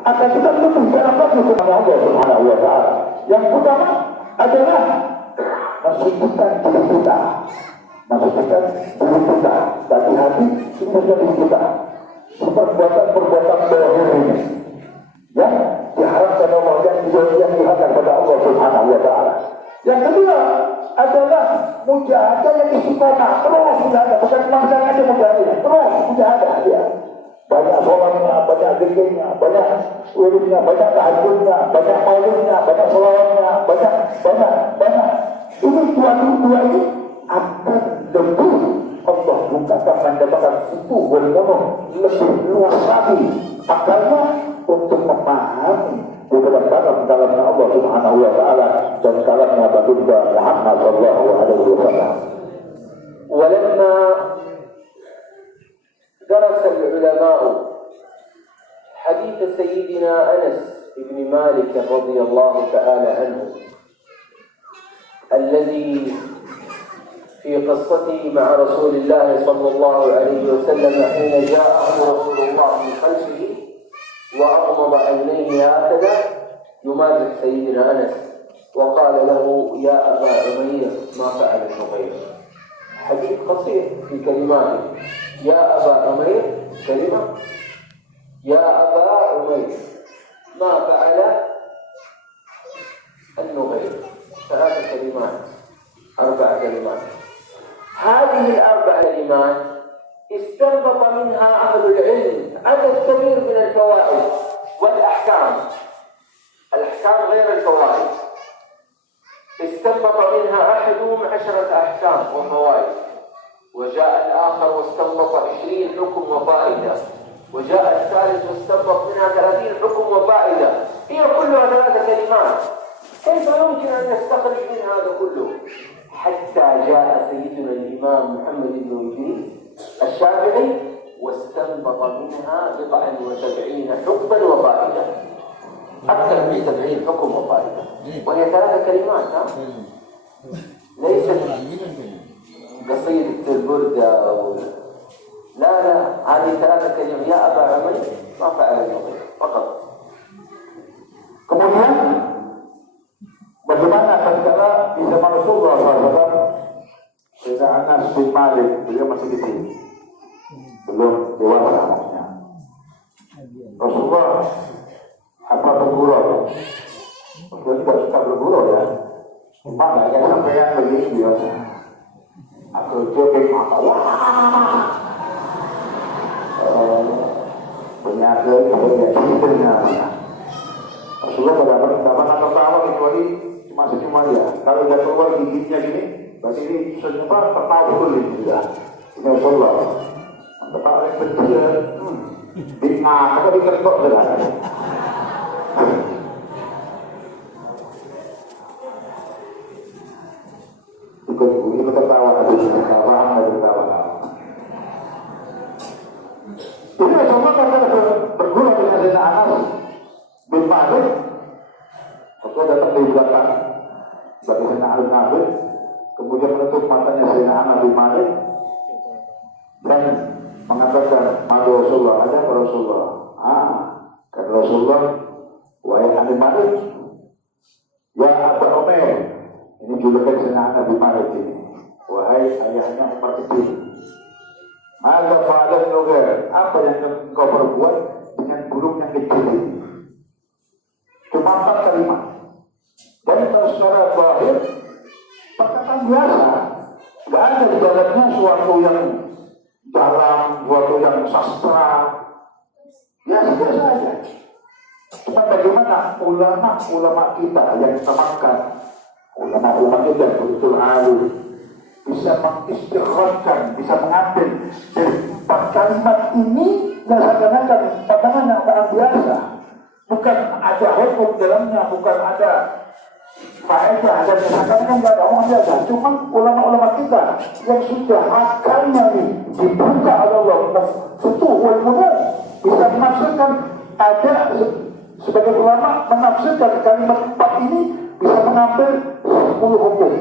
akan kita lebih dalam lagi kepada Allah Subhanahu wa Ta'ala. Yang pertama adalah mensucikan diri kita, mensucikan diri kita dari hati, mensucikan diri kita perbuatan-perbuatan dohir ini yang diharapkan Allah, yang diharapkan kepada Allah Subhanahu wa Ta'ala. Yang kedua adalah mujahadah yang istiqomah, terus mujahadah, bukan masalah aja mujahadah, terus mujahadah dia. Banyak sholatnya, banyak zikirnya, banyak wiridnya, banyak tahajudnya, banyak maulidnya, banyak sholawatnya, banyak. Ini dua ini akan lebih Allah bukakan mendapatkan itu bermono lebih luas lagi akalnya untuk memahami beberapa kalamnya Allah Subhanahu wa Ta'ala dan kalamnya baginda Muhammad sallallahu alaihi wasallam. ولما درس العلماء حديث سيدنا أنس بن مالك رضي الله تعالى عنه الذي في قصته مع رسول الله صلى الله عليه وسلم حين جاءه رسول الله من خلفه وأغمض عينيه هكذا يمازح سيدنا أنس وقال له: يا أبا عمير ما فعل النغير. حديث قصير في كلماته: يا أبا عمير كلمة، يا أبا عمير ما فعل النغير. 3 كلمات 4 كلمات. هذه ال4 كلمات استنبط منها أهل العلم عدد كبير من الفوائد والأحكام. الأحكام غير الفوائد. استنبط منها أحدهم 10 أحكام وفوائد، وجاء الآخر واستنبط 20 حكم وفائدة، وجاء الثالث واستنبط منها 30 حكم وفائدة. هي كلها 3 كلمات. كيف يمكن أن نستخرج من هذا كله؟ حتى جاء سيدنا الإمام محمد بن إدريس الشافعي واستنبط منها 79 حكما وفائدة، أكثر من 70 حكم وفائدة، وهي 3 كلمات. ليست قصيدة البردة لا، هذه 3 كلمات. يا أبا عمر ما فعل المضيع فقط. Kemudian bagaimana tatkala di zaman Rasulullah SAW, Sayyidina Anas bin Malik, beliau masih kecil, belum dewasa maksudnya. Rasulullah apa bergurau? Rasulullah tidak suka bergurau ya. Cuma nggak kayak sampean begini biasa. Aku jogging mata, wah, penyakit penyakitnya. Rasulullah tidak pernah tertawa kecuali cuma dia. Kalau dia keluar gigitnya gini, berarti ini senyumnya tertawa betul ini sudah. Ini Rasulullah. Tertawa yang kecil, bingung, apa dikertok sudah. Ini tertawa, tertawa. Ini Rasulullah karena bergurau dengan Sayyidina Anas bin Malik. Rasulullah datang dari belakang bagi Sayyidina Al-Nabi, kemudian menutup matanya Sayyidina Anas bin Malik dan mengatakan, "Madu Rasulullah, ada apa Rasulullah?" Kata Rasulullah, "Wahai Anas bin Malik, ya Abu Umair." Ini julukan Sayyidina Anas bin Malik ini. Wahai ayahnya Umar kecil, maka fa'alan nuger, apa yang engkau perbuat dengan burung yang kecil ini? Cuma 4 kalimat. Dan secara zahir perkataan biasa, nggak ada di dalamnya suatu yang dalam, suatu yang sastra. Biasa saja. Cuma bagaimana ulama kita yang kita makan, ulama kita yang betul alim, bisa mengistikharkan, bisa mengambil dari 4 kalimat ini dan seakan-akan pandangan yang sangat biasa. Bukan ada hukum dalamnya, bukan ada faedah, dan seakan-akan tidak ada orang biasa. Cuma ulama-ulama kita yang sudah akalnya ini dibuka oleh Allah, futuh wal munah, bisa menafsirkan. Ada sebagai ulama menafsirkan kalimat 4 ini bisa mengambil 10 hukum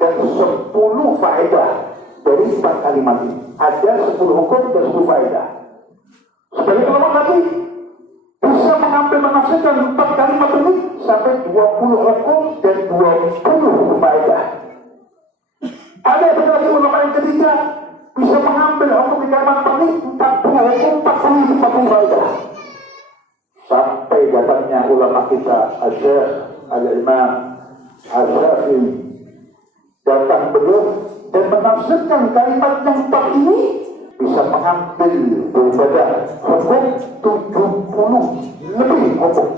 dan 10 faedah dari 4 kalimat ini. Ada 10 hukum dan 10 faedah. Sebagai ulama tadi bisa mengambil menafsirkan 4 kalimat ini sampai 20 hukum dan 20 faedah. Ada lagi ulama yang ketiga bisa mengambil hukum di kalimat ini 40 hukum, 40 faedah. Sampai datangnya ulama kita Al-Syekh Al-Imam Al-Syafi'i, datang beliau dan menafsirkan kalimat yang 4 ini bisa mengambil daripada hukum 70 lebih hukum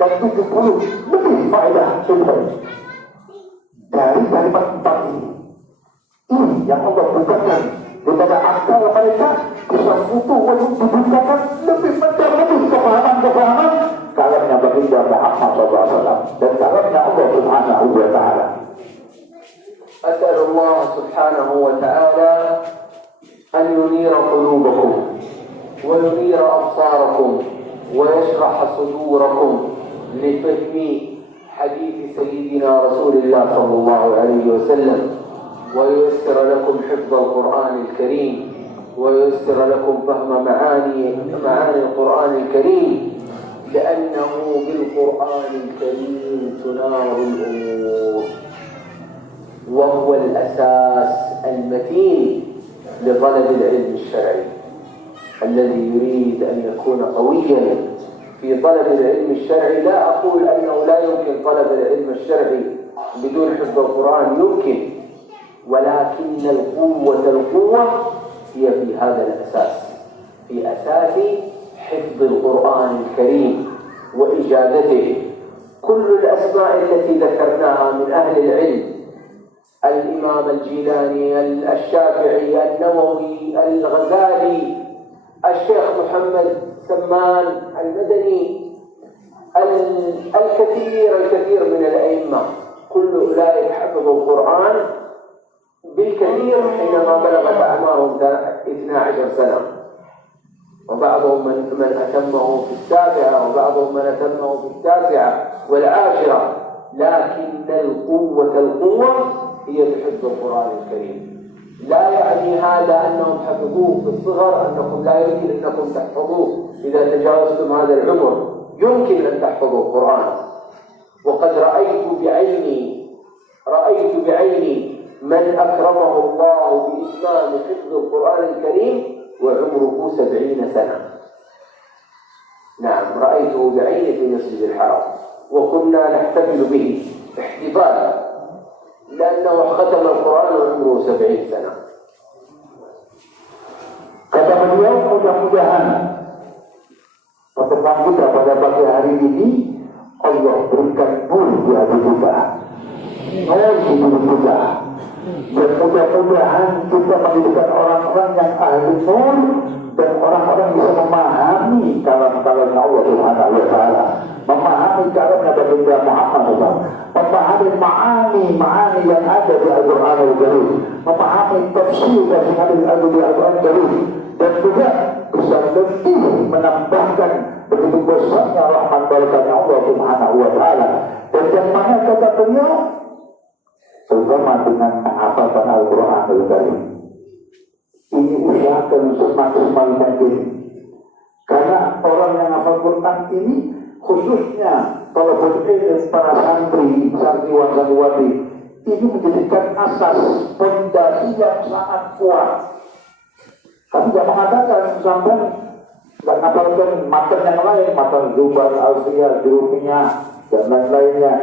dan 70 lebih faedah dari kalimat 4 ini. Ini yang Allah bukakan daripada akal mereka, bisa futuh untuk dibukakan lebih mendalam kefahaman kalamnya baginda Muhammad SAW dan kalamnya Allah Subhanahu wa Ta'ala. أسأل الله سبحانه وتعالى أن ينير قلوبكم وينير أبصاركم ويشرح صدوركم لفهم حديث سيدنا رسول الله صلى الله عليه وسلم، وييسر لكم حفظ القرآن الكريم، وييسر لكم فهم معاني القرآن الكريم، لأنه بالقرآن الكريم تنار الأمور، وهو الأساس المتين لطلب العلم الشرعي. الذي يريد أن يكون قويا في طلب العلم الشرعي، لا أقول أنه لا يمكن طلب العلم الشرعي بدون حفظ القرآن يمكن، ولكن القوة هي في هذا الأساس، في أساس حفظ القرآن الكريم وإجادته. كل الأسماء التي ذكرناها من أهل العلم، الإمام الجيلاني، الشافعي، النووي، الغزالي، الشيخ محمد سمان المدني، الكثير من الأئمة، كل أولئك حفظوا القرآن بالكثير حينما بلغت أعمارهم 12 سنة، وبعضهم من أتمه في السابعة، وبعضهم من أتمه في التاسعة والعاشرة. لكن القوة هي بحفظ القرآن الكريم. لا يعني هذا أنهم حفظوه في الصغر أنكم لا يمكن أنكم تحفظوه إذا تجاوزتم هذا العمر. يمكن أن تحفظوا القرآن، وقد رأيت بعيني من أكرمه الله بإتمام حفظ القرآن الكريم وعمره 70 سنة. نعم، رأيته بعيني في مسجد الحرام، وكنا نحتفل به احتفالا لأنه ختم القرآن وعمره 70 سنة. Kata beliau, mudah-mudahan pertemuan kita pada pagi hari ini Allah berikan nur di hati kita, nur di diri kita, dan mudah-mudahan kita menjadikan orang-orang yang ahli nur dan orang-orang bisa memahami kalam-kalamnya Allah Subhanahu wa Ta'ala, memahami kalamnya baginda Muhammad SAW, memahami ma'ani yang ada di Al-Quran Al-Karim, memahami tafsir yang ada di Al-Quran Al-Karim, dan juga bisa lebih menambahkan begitu besarnya rahmat barakahnya Allah Subhanahu wa Ta'ala. Dan yang mana kata beliau, terutama dengan menghafalkan Al-Quran Al-Karim, ini usahakan semaksimal mungkin, karena orang yang hafal Quran ini khususnya kalau ilmu para santri, santriwan-santriwati, ini menjadikan asas fondasi yang sangat kuat. Kami tidak mengatakan sampai tidak ngapalkan matan yang lain, matan Zubar, Alfiyah, Jurumiyah, dan lain-lainnya.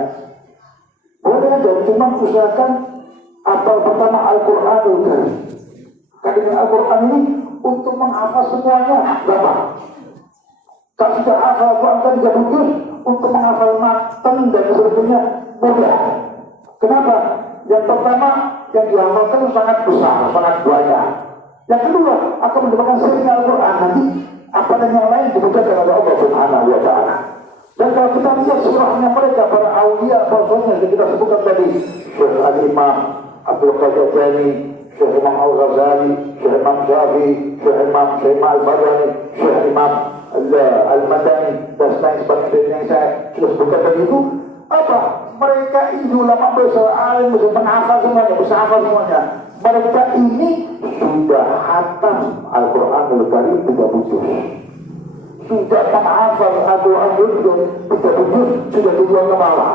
Boleh aja, cuma usahakan apal pertama Al-Quranul Karim. Karena Al-Quran ini untuk menghafal semuanya gampang. Kalau sudah hafal Al-Quran kan 3 juz, untuk menghafal matan dan sebagainya mudah. Kenapa? Yang pertama yang dihafalkan sangat besar, sangat banyak. Yang kedua akan mendapatkan sering Al-Quran, nanti apa dan yang lain dibukakan oleh Allah Subhanahu wa Ta'ala. Dan kalau kita lihat surahnya mereka, para awliya, para yang kita sebutkan tadi, Syekh Al-Imam Abdul Qadir Jani, Syekh Imam Al-Ghazali, Syekh Imam Syafi'i, Syekh Imam Al-Badani, Syekh Imam Al-Madani, dan lain sebagainya yang saya sudah sebutkan tadi itu, apa? Mereka ini ulama besar, alim besar, menghafal semuanya, bisa hafal semuanya. Mereka ini sudah hatam Al-Quran Al-Karim 30 juz. Sudah menghafal Al-Quran Al-Karim 30 juz, sudah tujuan kepala.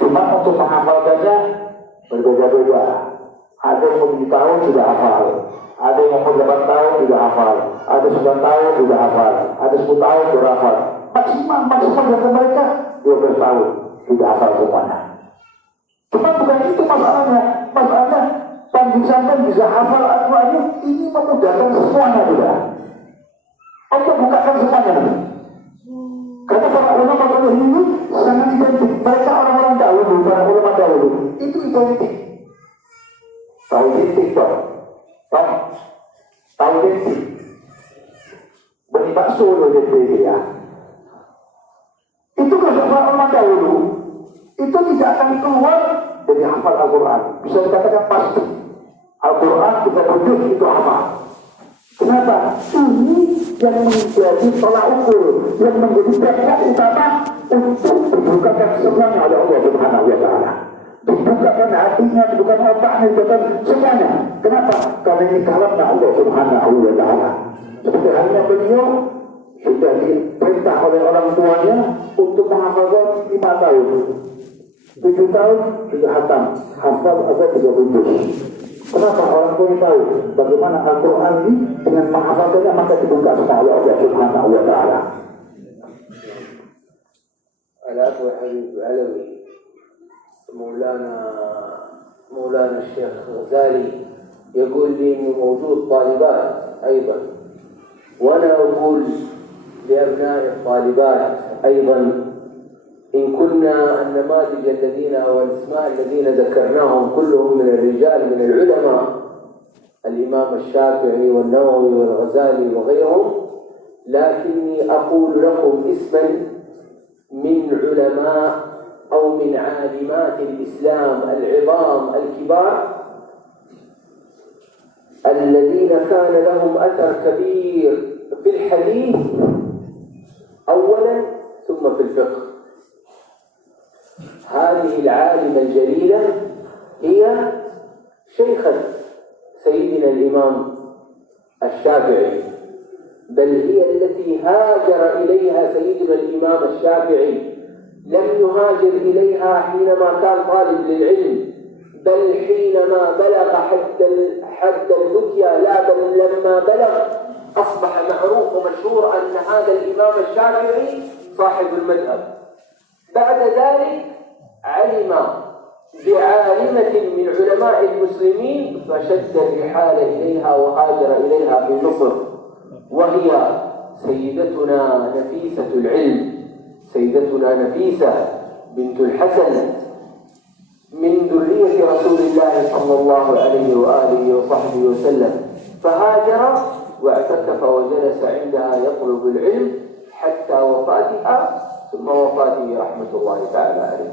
Cuma untuk menghafalkannya berbeda-beda. Ada yang umur tahun sudah hafal, ada yang umur 8 tahun sudah hafal, ada 9 tahun sudah hafal, ada 10 tahun sudah hafal. Maksimal dari mereka 12 tahun sudah hafal semuanya. Cuma bukan itu masalahnya. Masalahnya sampai bisa hafal Al-Quran ini memudahkan semuanya juga. Allah bukakan semuanya. Karena para ulama ini sangat identik. Mereka orang-orang dahulu, para ulama dahulu itu identik. Tahu identik toh? Tahu identik. Beri bakso loh identik ya. Itu kalau para ulama dahulu itu tidak akan keluar dari hafal Al-Quran. Bisa dikatakan pasti Al-Quran kita wujud itu hafal. Kenapa? Ini yang menjadi tolak ukur, yang menjadi dasar utama untuk dibukakan semuanya oleh Allah Subhanahu wa Ta'ala. Dibukakan hatinya, dibukakan otaknya, dibukakan semuanya. Kenapa? Karena ini kalamnya Allah Subhanahu wa Ta'ala. Seperti halnya beliau sudah diperintah oleh orang tuanya untuk menghafalkan 5 tahun. 7 tahun sudah hatam, hafal ada 30 juz. Kenapa? Orang tua tahu bagaimana Al-Quran ini dengan menghafalkannya maka dibuka semua oleh Allah Subhanahu wa Ta'ala. Al-Afu Habib Alawi مولانا الشيخ غزالي يقول لي إنه موجود طالبات أيضا، وأنا أقول لأبناء الطالبات أيضا إن كنا النماذج الذين أو الأسماء الذين ذكرناهم كلهم من الرجال من العلماء، الإمام الشافعي والنووي والغزالي وغيرهم، لكني أقول لكم اسما من علماء أو من عالمات الإسلام العظام الكبار الذين كان لهم أثر كبير في الحديث أولا ثم في الفقه. هذه العالمة الجليلة هي شيخة سيدنا الإمام الشافعي، بل هي التي هاجر إليها سيدنا الإمام الشافعي. لم يهاجر إليها حينما كان طالب للعلم، بل حينما بلغ حد الفتيا، لا بل لما بلغ أصبح معروف ومشهور أن هذا الإمام الشافعي صاحب المذهب. بعد ذلك علم بعالمة من علماء المسلمين فشد الرحال إليها وهاجر إليها في مصر، وهي سيدتنا نفيسة العلم، سيدتنا نفيسة بنت الحسن من ذرية رسول الله صلى الله عليه وآله وصحبه وسلم، فهاجر واعتكف وجلس عندها يطلب العلم حتى وفاتها، ثم وفاته رحمة الله تعالى عليه.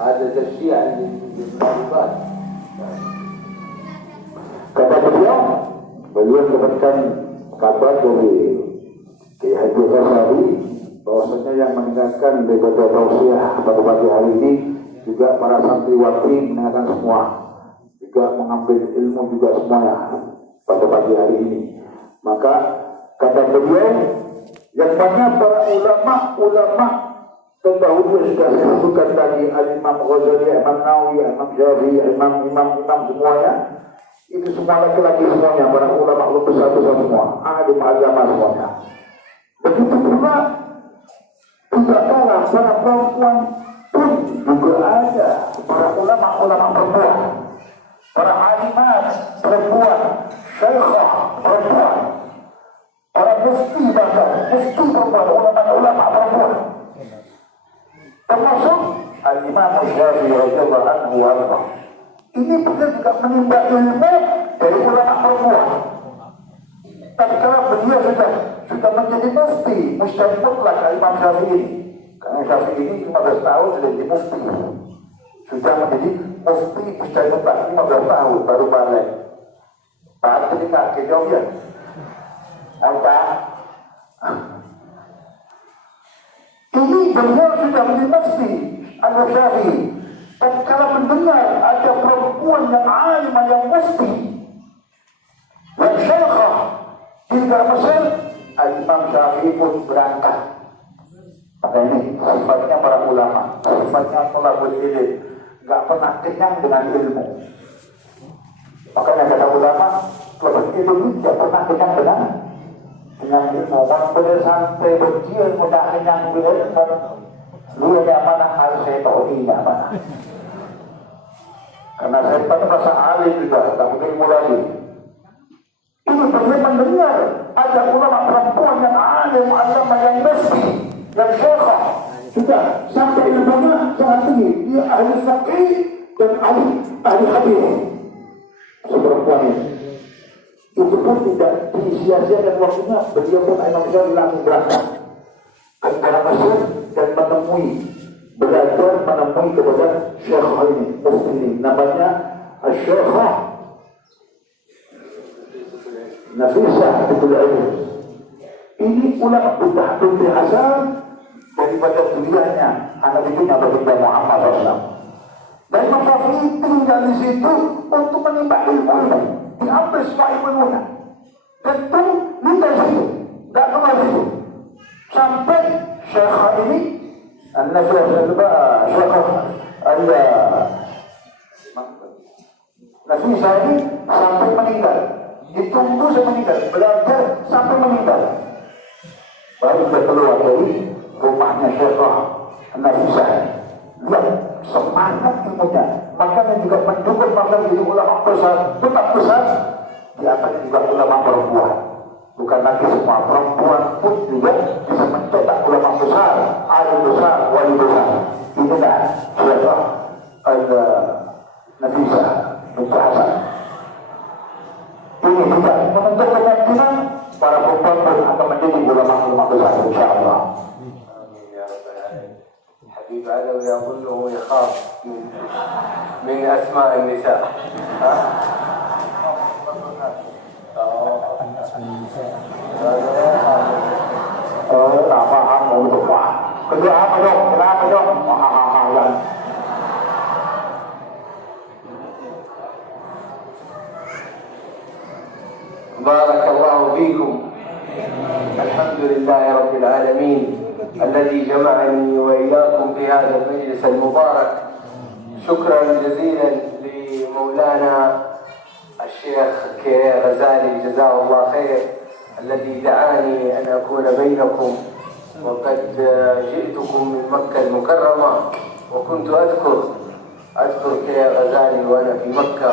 هذا تشجيع للطالبات. Kata beliau mendapatkan kabar dari Kiai Haji Ghazali bahwasanya yang mendengarkan daripada tausiah pada pagi hari ini juga para santriwati mendengarkan semua, juga mengambil ilmu juga semuanya pada pagi hari ini. Maka kata beliau yang banyak para ulama terdahulu sudah saya sebutkan tadi, Imam Ghazali, Imam Nawawi, Imam Syafi'i, imam semuanya, itu semua laki-laki semuanya, para ulama besar-besar semua, alim agama semuanya. Begitu pula tidak kalah para perempuan pun juga ada, para ulama perempuan, para alimat perempuan, syekhah perempuan, para mufti bahkan, mufti perempuan, ulama perempuan. Termasuk Al-Imam Syafi'i radhiyallahu anhu warḍah. Ini beliau juga menimba ilmu dari ulama perempuan. Tatkala beliau sudah menjadi mufti, mujtahid mutlak Imam Syafi'i. Karena Syafi'i ini 15 tahun sudah jadi mufti. Sudah menjadi mufti mujtahid mutlak 15 tahun baru balik. Pak ketika kejauhan. Apa? Ini beliau sudah menjadi mufti Al-Syafi'i. Dan kalau mendengar ada perempuan yang alimah yang mufti yang syekhah di negara Mesir, Al-Imam Syafi'i pun berangkat. Maka ini sifatnya para ulama, sifatnya thalabul ilm, gak pernah kenyang dengan ilmu. Makanya kata ulama, thalabul ilm tidak pernah kenyang dengan ilmu. Orang boleh sampai berjian mudah kenyang dengan ilmu. Lu yang mana harus saya tahu ini yang mana. Karena saya merasa alim juga, tak mungkin ilmu lagi. Ini beliau mendengar ada ulama perempuan yang alim, ulama yang mufti, yang syekhah, sudah sampai ilmunya sangat tinggi. Dia ahli fiqih dan ahli hadis. Seperempuan ini. Itu pun tidak disia-siakan waktunya. Beliau pun Imam Syafi'i langsung berangkat ke negara Mesir dan menemui kepada syekhah ini, mufti ini, namanya Syekhah Nafisah bintul Ilm. Ini ulama binti Hasan daripada beliaunya anak cucunya baginda Muhammad SAW. Dan Imam Syafi'i tinggal di situ untuk menimba ilmu ini, diambil semua ilmunya dan pun tinggal di situ, tidak kemana situ sampai syekhah ini Nafisah ini sampai meninggal. Ditunggu sampai meninggal, belajar sampai meninggal. Baru dia keluar dari rumahnya Syekhah Nafisah. Lihat semangat ilmunya. Makanya juga mendukung maka jadi ulama besar, tetap besar. Di atasnya juga ulama perempuan. Bukan lagi semua perempuan pun juga bisa mencetak ulama besar, alim besar, wali besar. Inilah siapa Nafisa Binti Hasan. Ini tidak menuntut keyakinan para perempuan pun akan menjadi ulama besar insyaallah. حبيب علوي يظنه يخاف من أسماء النساء. Tak paham untuk apa. Kenapa dong? Kenapa dong? Mahal-mahalan. بارك الله فيكم. الحمد لله رب العالمين الذي جمعني وإياكم في هذا المجلس المبارك. شكرا جزيلا لمولانا الشيخ كيري غزالي جزاه الله خير الذي دعاني أن أكون بينكم، وقد جئتكم من مكة المكرمة، وكنت أذكر كيري غزالي وأنا في مكة،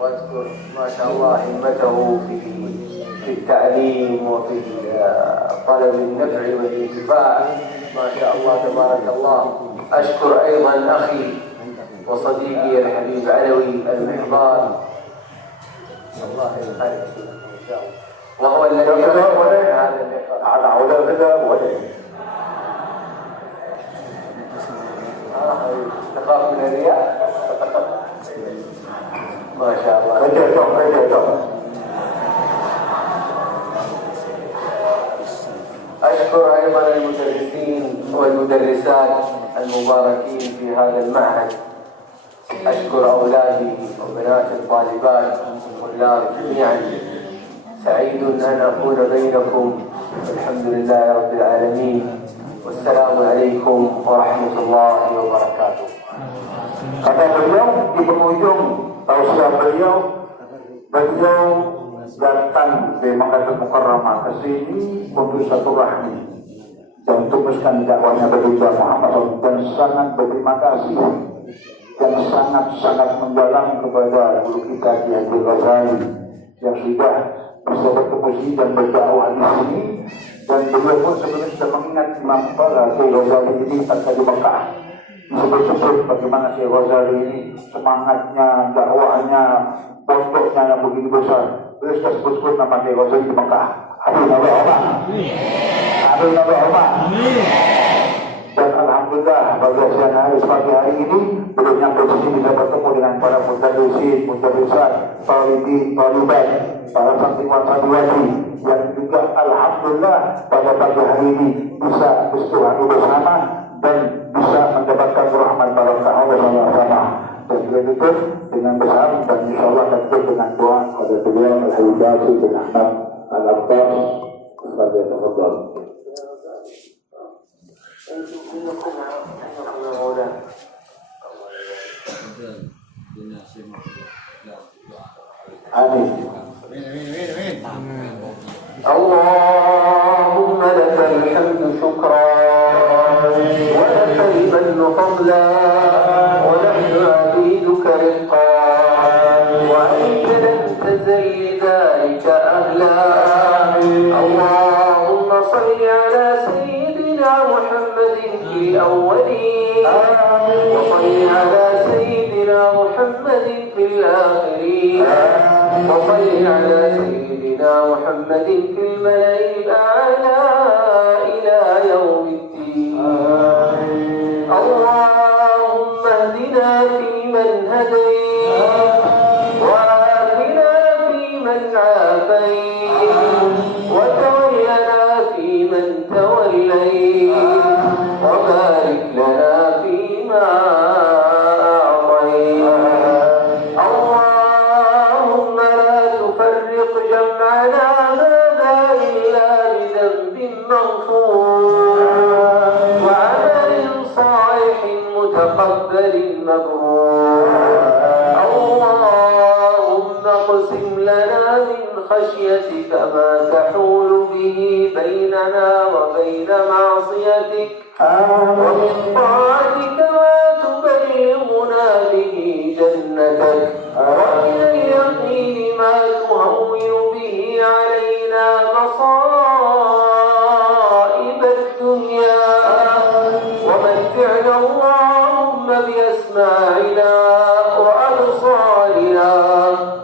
وأذكر ما شاء الله همته في التعليم وفي طلب النفع والانتفاع، ما شاء الله تبارك الله. أشكر أيضا أخي وصديقي الحبيب علوي المحضار، الله يخليك إن شاء الله، وهو الذي على عودة الغذاء ولا تخاف من الرياء. ما شاء الله. أشكر أيضا المدرسين والمدرسات المباركين في هذا المعهد. أشكر أولادي وبنات الطالبات والطلاب جميعا. سعيد أن أكون بينكم، الحمد لله رب العالمين، والسلام عليكم ورحمة الله وبركاته. Kata beliau di penghujung tausiah beliau datang ke Makkah Mukarramah ke sini untuk satu rahmi dan teruskan dakwahnya bagi Muhammad dan sangat berterima kasih dan sangat mendalam kepada guru kita Ki Haji Ghazali yang sudah bisa bertemu sini dan berdakwah di sini, dan beliau pun sebenarnya sudah mengingat Imam Ki Ghazali ini ketika di Mekah. Disebut-sebut bagaimana Ki Ghazali ini semangatnya, dakwahnya, pondoknya yang begitu besar. Beliau sudah sebut-sebut nama Ki Ghazali di Mekah. Amin Allahumma. Amin Allahumma. Dan alhamdulillah pada siang hari pagi hari ini beliau nyampe di sini bisa bertemu dengan para mudarrisin, mudarrisat, talibin, talibat, para santriwan-santriwati yang juga alhamdulillah pada pagi hari ini bisa bersuara bersama dan bisa mendapatkan rahmat barakah Allah bersama. Dan juga tutup dengan besar dan insyaallah akan tutup dengan doa kepada beliau Al-Habib bin Ahmad Al-Abbas sebagai tafadhol. Amin. اللهم لك الحمد شكرا ولك المن فضلا ونحن عبيدك رقا وأنت لم تزل لذلك أهلا. اللهم صل على سيدنا محمد في الأولين وصل على سيدنا محمد في الآخرين وصل على سيدنا محمد في الملأ الأعلى إلى يوم الدين. اللهم اهدنا فيمن هديت وعافنا فيمن عافيت وتولنا فيمن توليت وبارك لنا فيما أعطيت. اللهم لا تفرق جمعنا هذا إلا بذنب مغفور وعمل صالح متقبل مبرور. اللهم اقسم لنا من خشيتك ما تحول به بيننا وبين معصيتك ومن طاعتك ما تبلغنا به جنتك ومن اليقين ما تهون به علينا مصائب الدنيا ومتعنا اللهم بأسماعنا وأبصارنا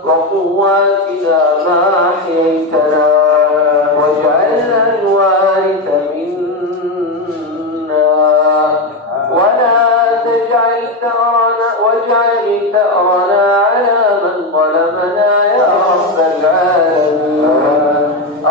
وقواتنا ما أحييتنا واجعلنا الوارث منا ولا تجعل ثأرنا على من ظلمنا يا رب العالمين.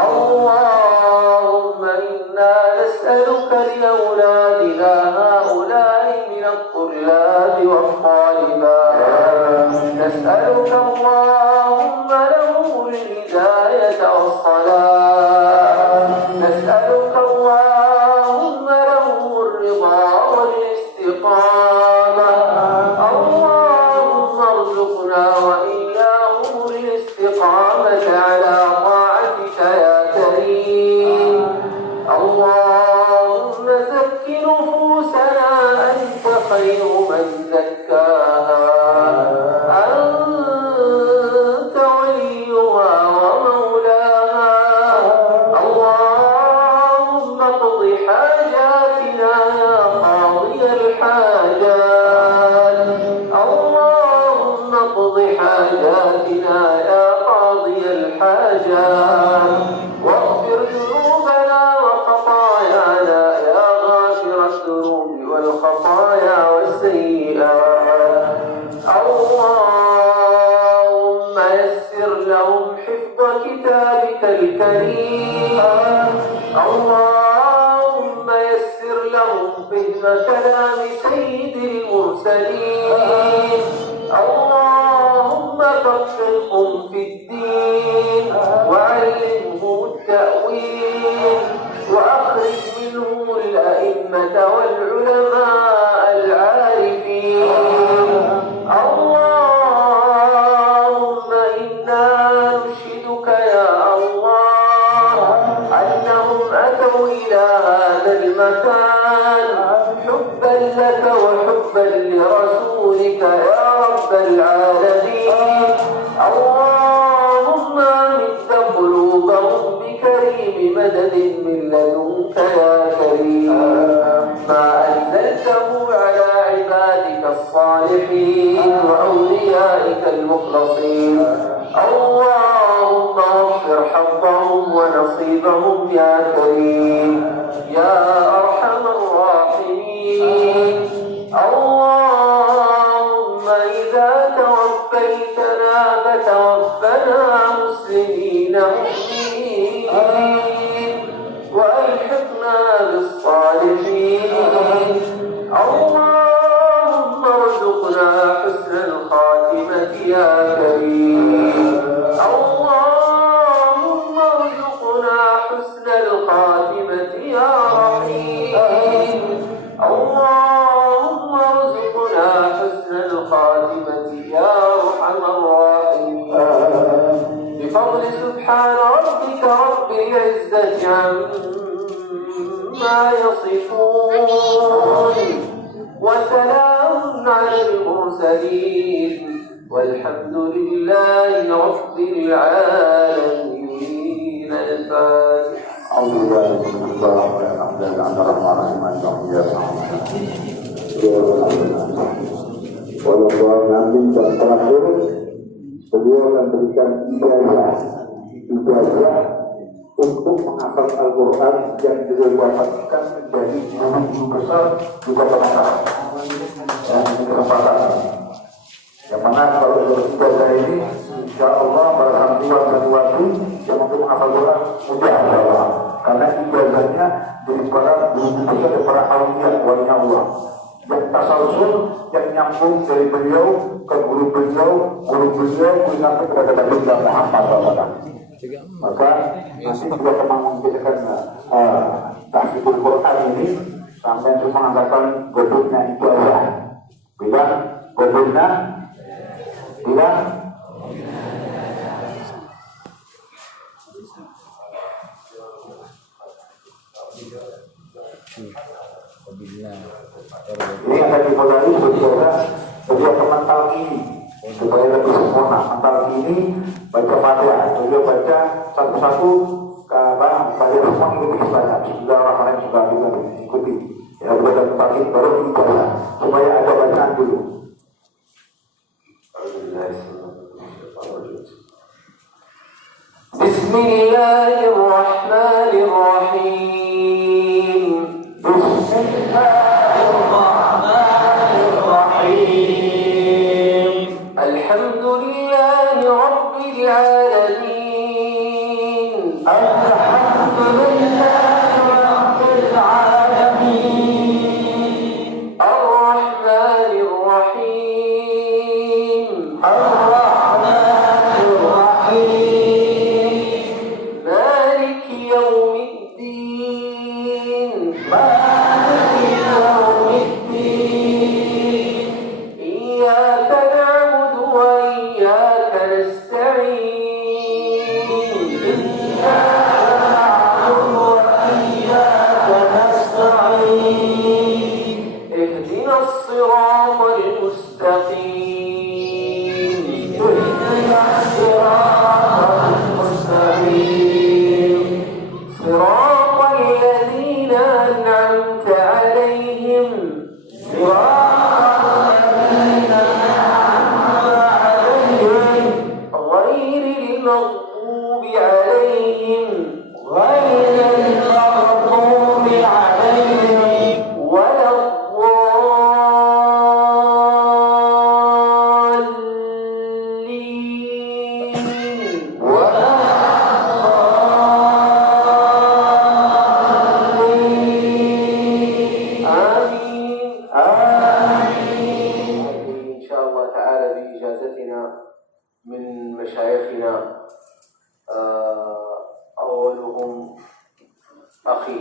اللهم إنا نسألك لأولادنا هؤلاء من الطلاب والطالبات نسألك اللهم لهم الهداية والصلاة نسألك اللهم لهم الرضا والاستقامة اللهم ارزقنا وإياهم الاستقامة على طاعتك يا كريم. اللهم زك نفوسنا أنت خير من زكاها أنت وليها ومولاها. اللهم اقض حاجاتنا يا قاضي الحاجات اللهم اقض حاجاتنا يا قاضي الحاجات واغفر ذنوبنا وخطايانا يا غافر الذنوب والخطايا والسيئات. اللهم يسر لهم حفظ كتابك الكريم اللهم يسر لهم فهم كلام سيد المرسلين. اللهم فقههم في الدين وعلمهم التأويل وأخرج منهم الأئمة والعلماء العارفين. اللهم إنا نشهدك يا الله أنهم أتوا إلى هذا المكان حبا لك وحبا لرسولك يا رب العالمين. اللهم مد قلوبهم بكريم مدد من لدنك يا كريم ما أنزلته على عبادك الصالحين وأوليائك المخلصين. اللهم اغفر حظهم ونصيبهم يا كريم يا أرحم الراحمين. اللهم إذا توفيتنا فتوفنا مسلمين مؤمنين وألحقنا بالصالحين. اللهم ارزقنا حسن الخاتمة يا كريم. اللهم ارزقنا حسن الخاتمة يا رحيم. اللهم ارزقنا حسن الخاتمة يا أرحم الراحمين. بفضل سبحان ربك رب العزة عما يصفون وسلام على المرسلين والحمد لله رب العالمين. الفاتحة. أعوذ بالله من الشيطان الرجيم dan terakhir beliau akan berikan ijazah untuk menghafal Al-Quran yang didapatkan menjadi guru besar di kota Makassar. Ini kesempatan. Yang mana kalau ijazah ini, insya Allah berhamdulillah sesuatu yang untuk menghafal Quran mudah adalah karena ijazahnya dari para guru besar dan para awliya walinya Allah. Yang tasalsul yang nyambung dari beliau ke guru beliau sampai kepada Nabi Muhammad SAW. Maka nanti juga memang menjadikan tahfidzul Quran ini sampai cuma mengatakan godongnya ijazah. Bilang godongnya, bilang Ini yang tadi modali sebenarnya beliau mental ini supaya lebih sempurna. Mental ini baca Fatihah, beliau baca satu-satu baca semua ikuti istilahnya. Bismillahirrahmanirrahim juga juga ikuti. Ya baca mental ini baru dibaca supaya ada bacaan dulu. Bismillahirrahmanirrahim. Bismillahirrahmanirrahim. Alhamdulillahi Rabbil alamin. Alhamdulillahi Rabbil alamin. Ar-Rahmanir Rahim. Ar-Rahmanir Rahim. Maliki Yawmiddin. Maliki Yawmiddin. Iyyaka na'budu wa iyyaka nasta'in. Iyyaka na'budu wa iyyaka nasta'in. Ihdinas siratal mustaqim. Ihdinas siratal mustaqim. Siratal ladzina an'amta 'alaihim. Siratal ladzina an'amta 'alaihim. Ghairil maghdubi 'alaihim. Ghairil maghdubi 'alaihim. من مشايخنا أولهم أخي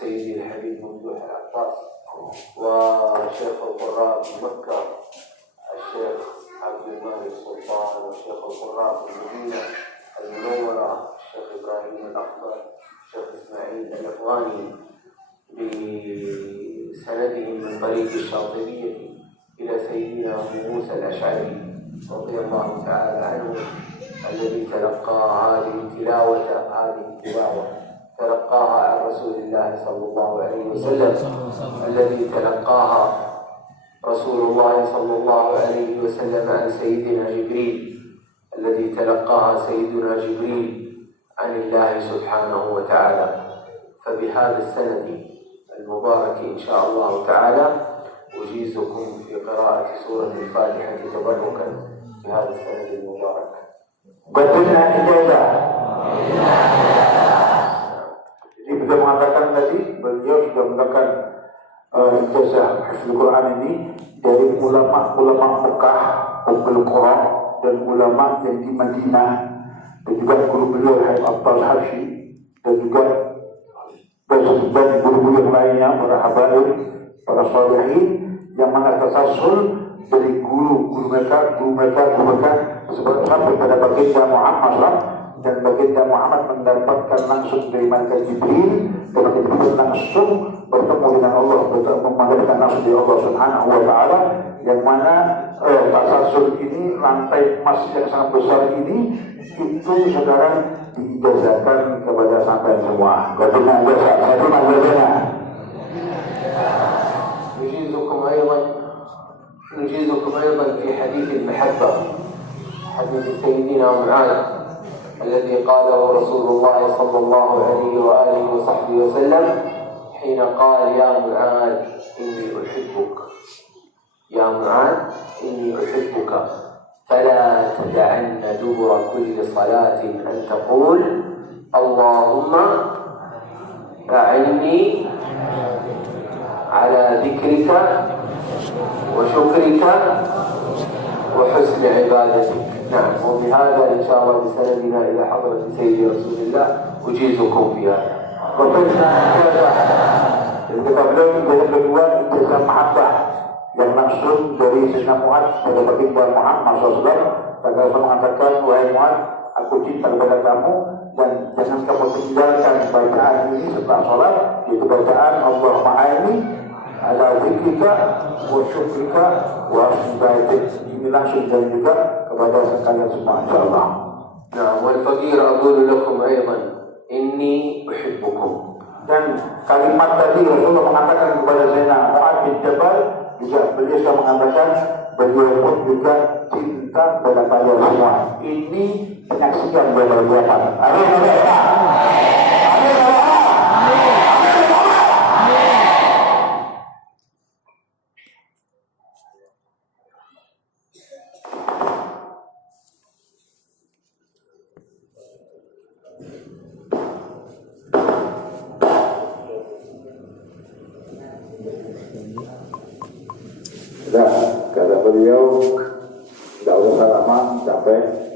سيدي الحبيب ممدوح العباس وشيخ القراء في مكة الشيخ عبد المالك سلطان وشيخ القراء في المدينة المنورة الشيخ إبراهيم الأخضر الشيخ إسماعيل الأفغاني بسندهم من طريق الشاطبية إلى سيدنا أبو موسى الأشعري رضي الله تعالى عنه الذي تلقى هذه التلاوة تلقاها عن رسول الله صلى الله عليه وسلم الذي تلقاها رسول الله صلى الله عليه وسلم عن سيدنا جبريل الذي تلقاها سيدنا جبريل عن الله سبحانه وتعالى. فبهذا السند المبارك إن شاء الله تعالى أجيزكم في قراءة سورة الفاتحة تبركا بهذا السند المبارك. Betulnya ijazah. Jadi beliau mengatakan tadi beliau sudah mendapatkan ijazah hafal Quran ini dari ulama-ulama Mekah, Ummul Qura dan ulama yang di Madinah dan juga guru beliau Habib Abbas Hashi dan juga guru-guru yang lainnya para habaib, para sholihin yang mengatasassul dari guru mereka sebab sampai pada baginda Muhammad dan baginda Muhammad mendapatkan langsung dari malaikat Jibril dan malaikat Jibril langsung bertemu dengan Allah, mendapatkan langsung dari Allah Subhanahu wa Ta'ala, yang mana tasassul ini lantai emas yang sangat besar ini itu saudara diijazahkan kepada sampai semua. Bagaimana ijazah? نجيزكم أيضا في حديث المحبة حديث سيدنا معاذ الذي قاله رسول الله صلى الله عليه وآله وصحبه وسلم حين قال يا معاذ إني أحبك يا معاذ إني أحبك فلا تدعن دبر كل صلاة أن تقول اللهم أعني على ذكرك وشكرك وحسن عبادتك. نعم، وبهذا إن شاء الله بسندنا إلى حضرة سيدي رسول الله أجيزكم فيها. Kita belum yang kedua ijazah mahabbah yang langsung dari Sayyidina Mu'adz pada baginda Muhammad SAW. Bagaimana mengatakan, wahai Mu'adz, aku cinta kepada kamu dan jangan kamu tinggalkan bacaan lagi setelah sholat itu bacaan Allahumma a'inni ala dzikrika wa syukrika wa husni ibadatik. Ini langsung dari juga kepada sekalian semua insyaallah. Nah, wal faqir aqulu lakum aydan inni uhibbukum. Dan kalimat tadi Rasulullah mengatakan kepada Sayyidina Mu'adz bin Jabal juga beliau sudah mengatakan beliau pun juga cinta kepada kalian semua. Ini penyaksian dari Tuhan. Amin. Sudah, kata beliau, tidak usah lama, capek.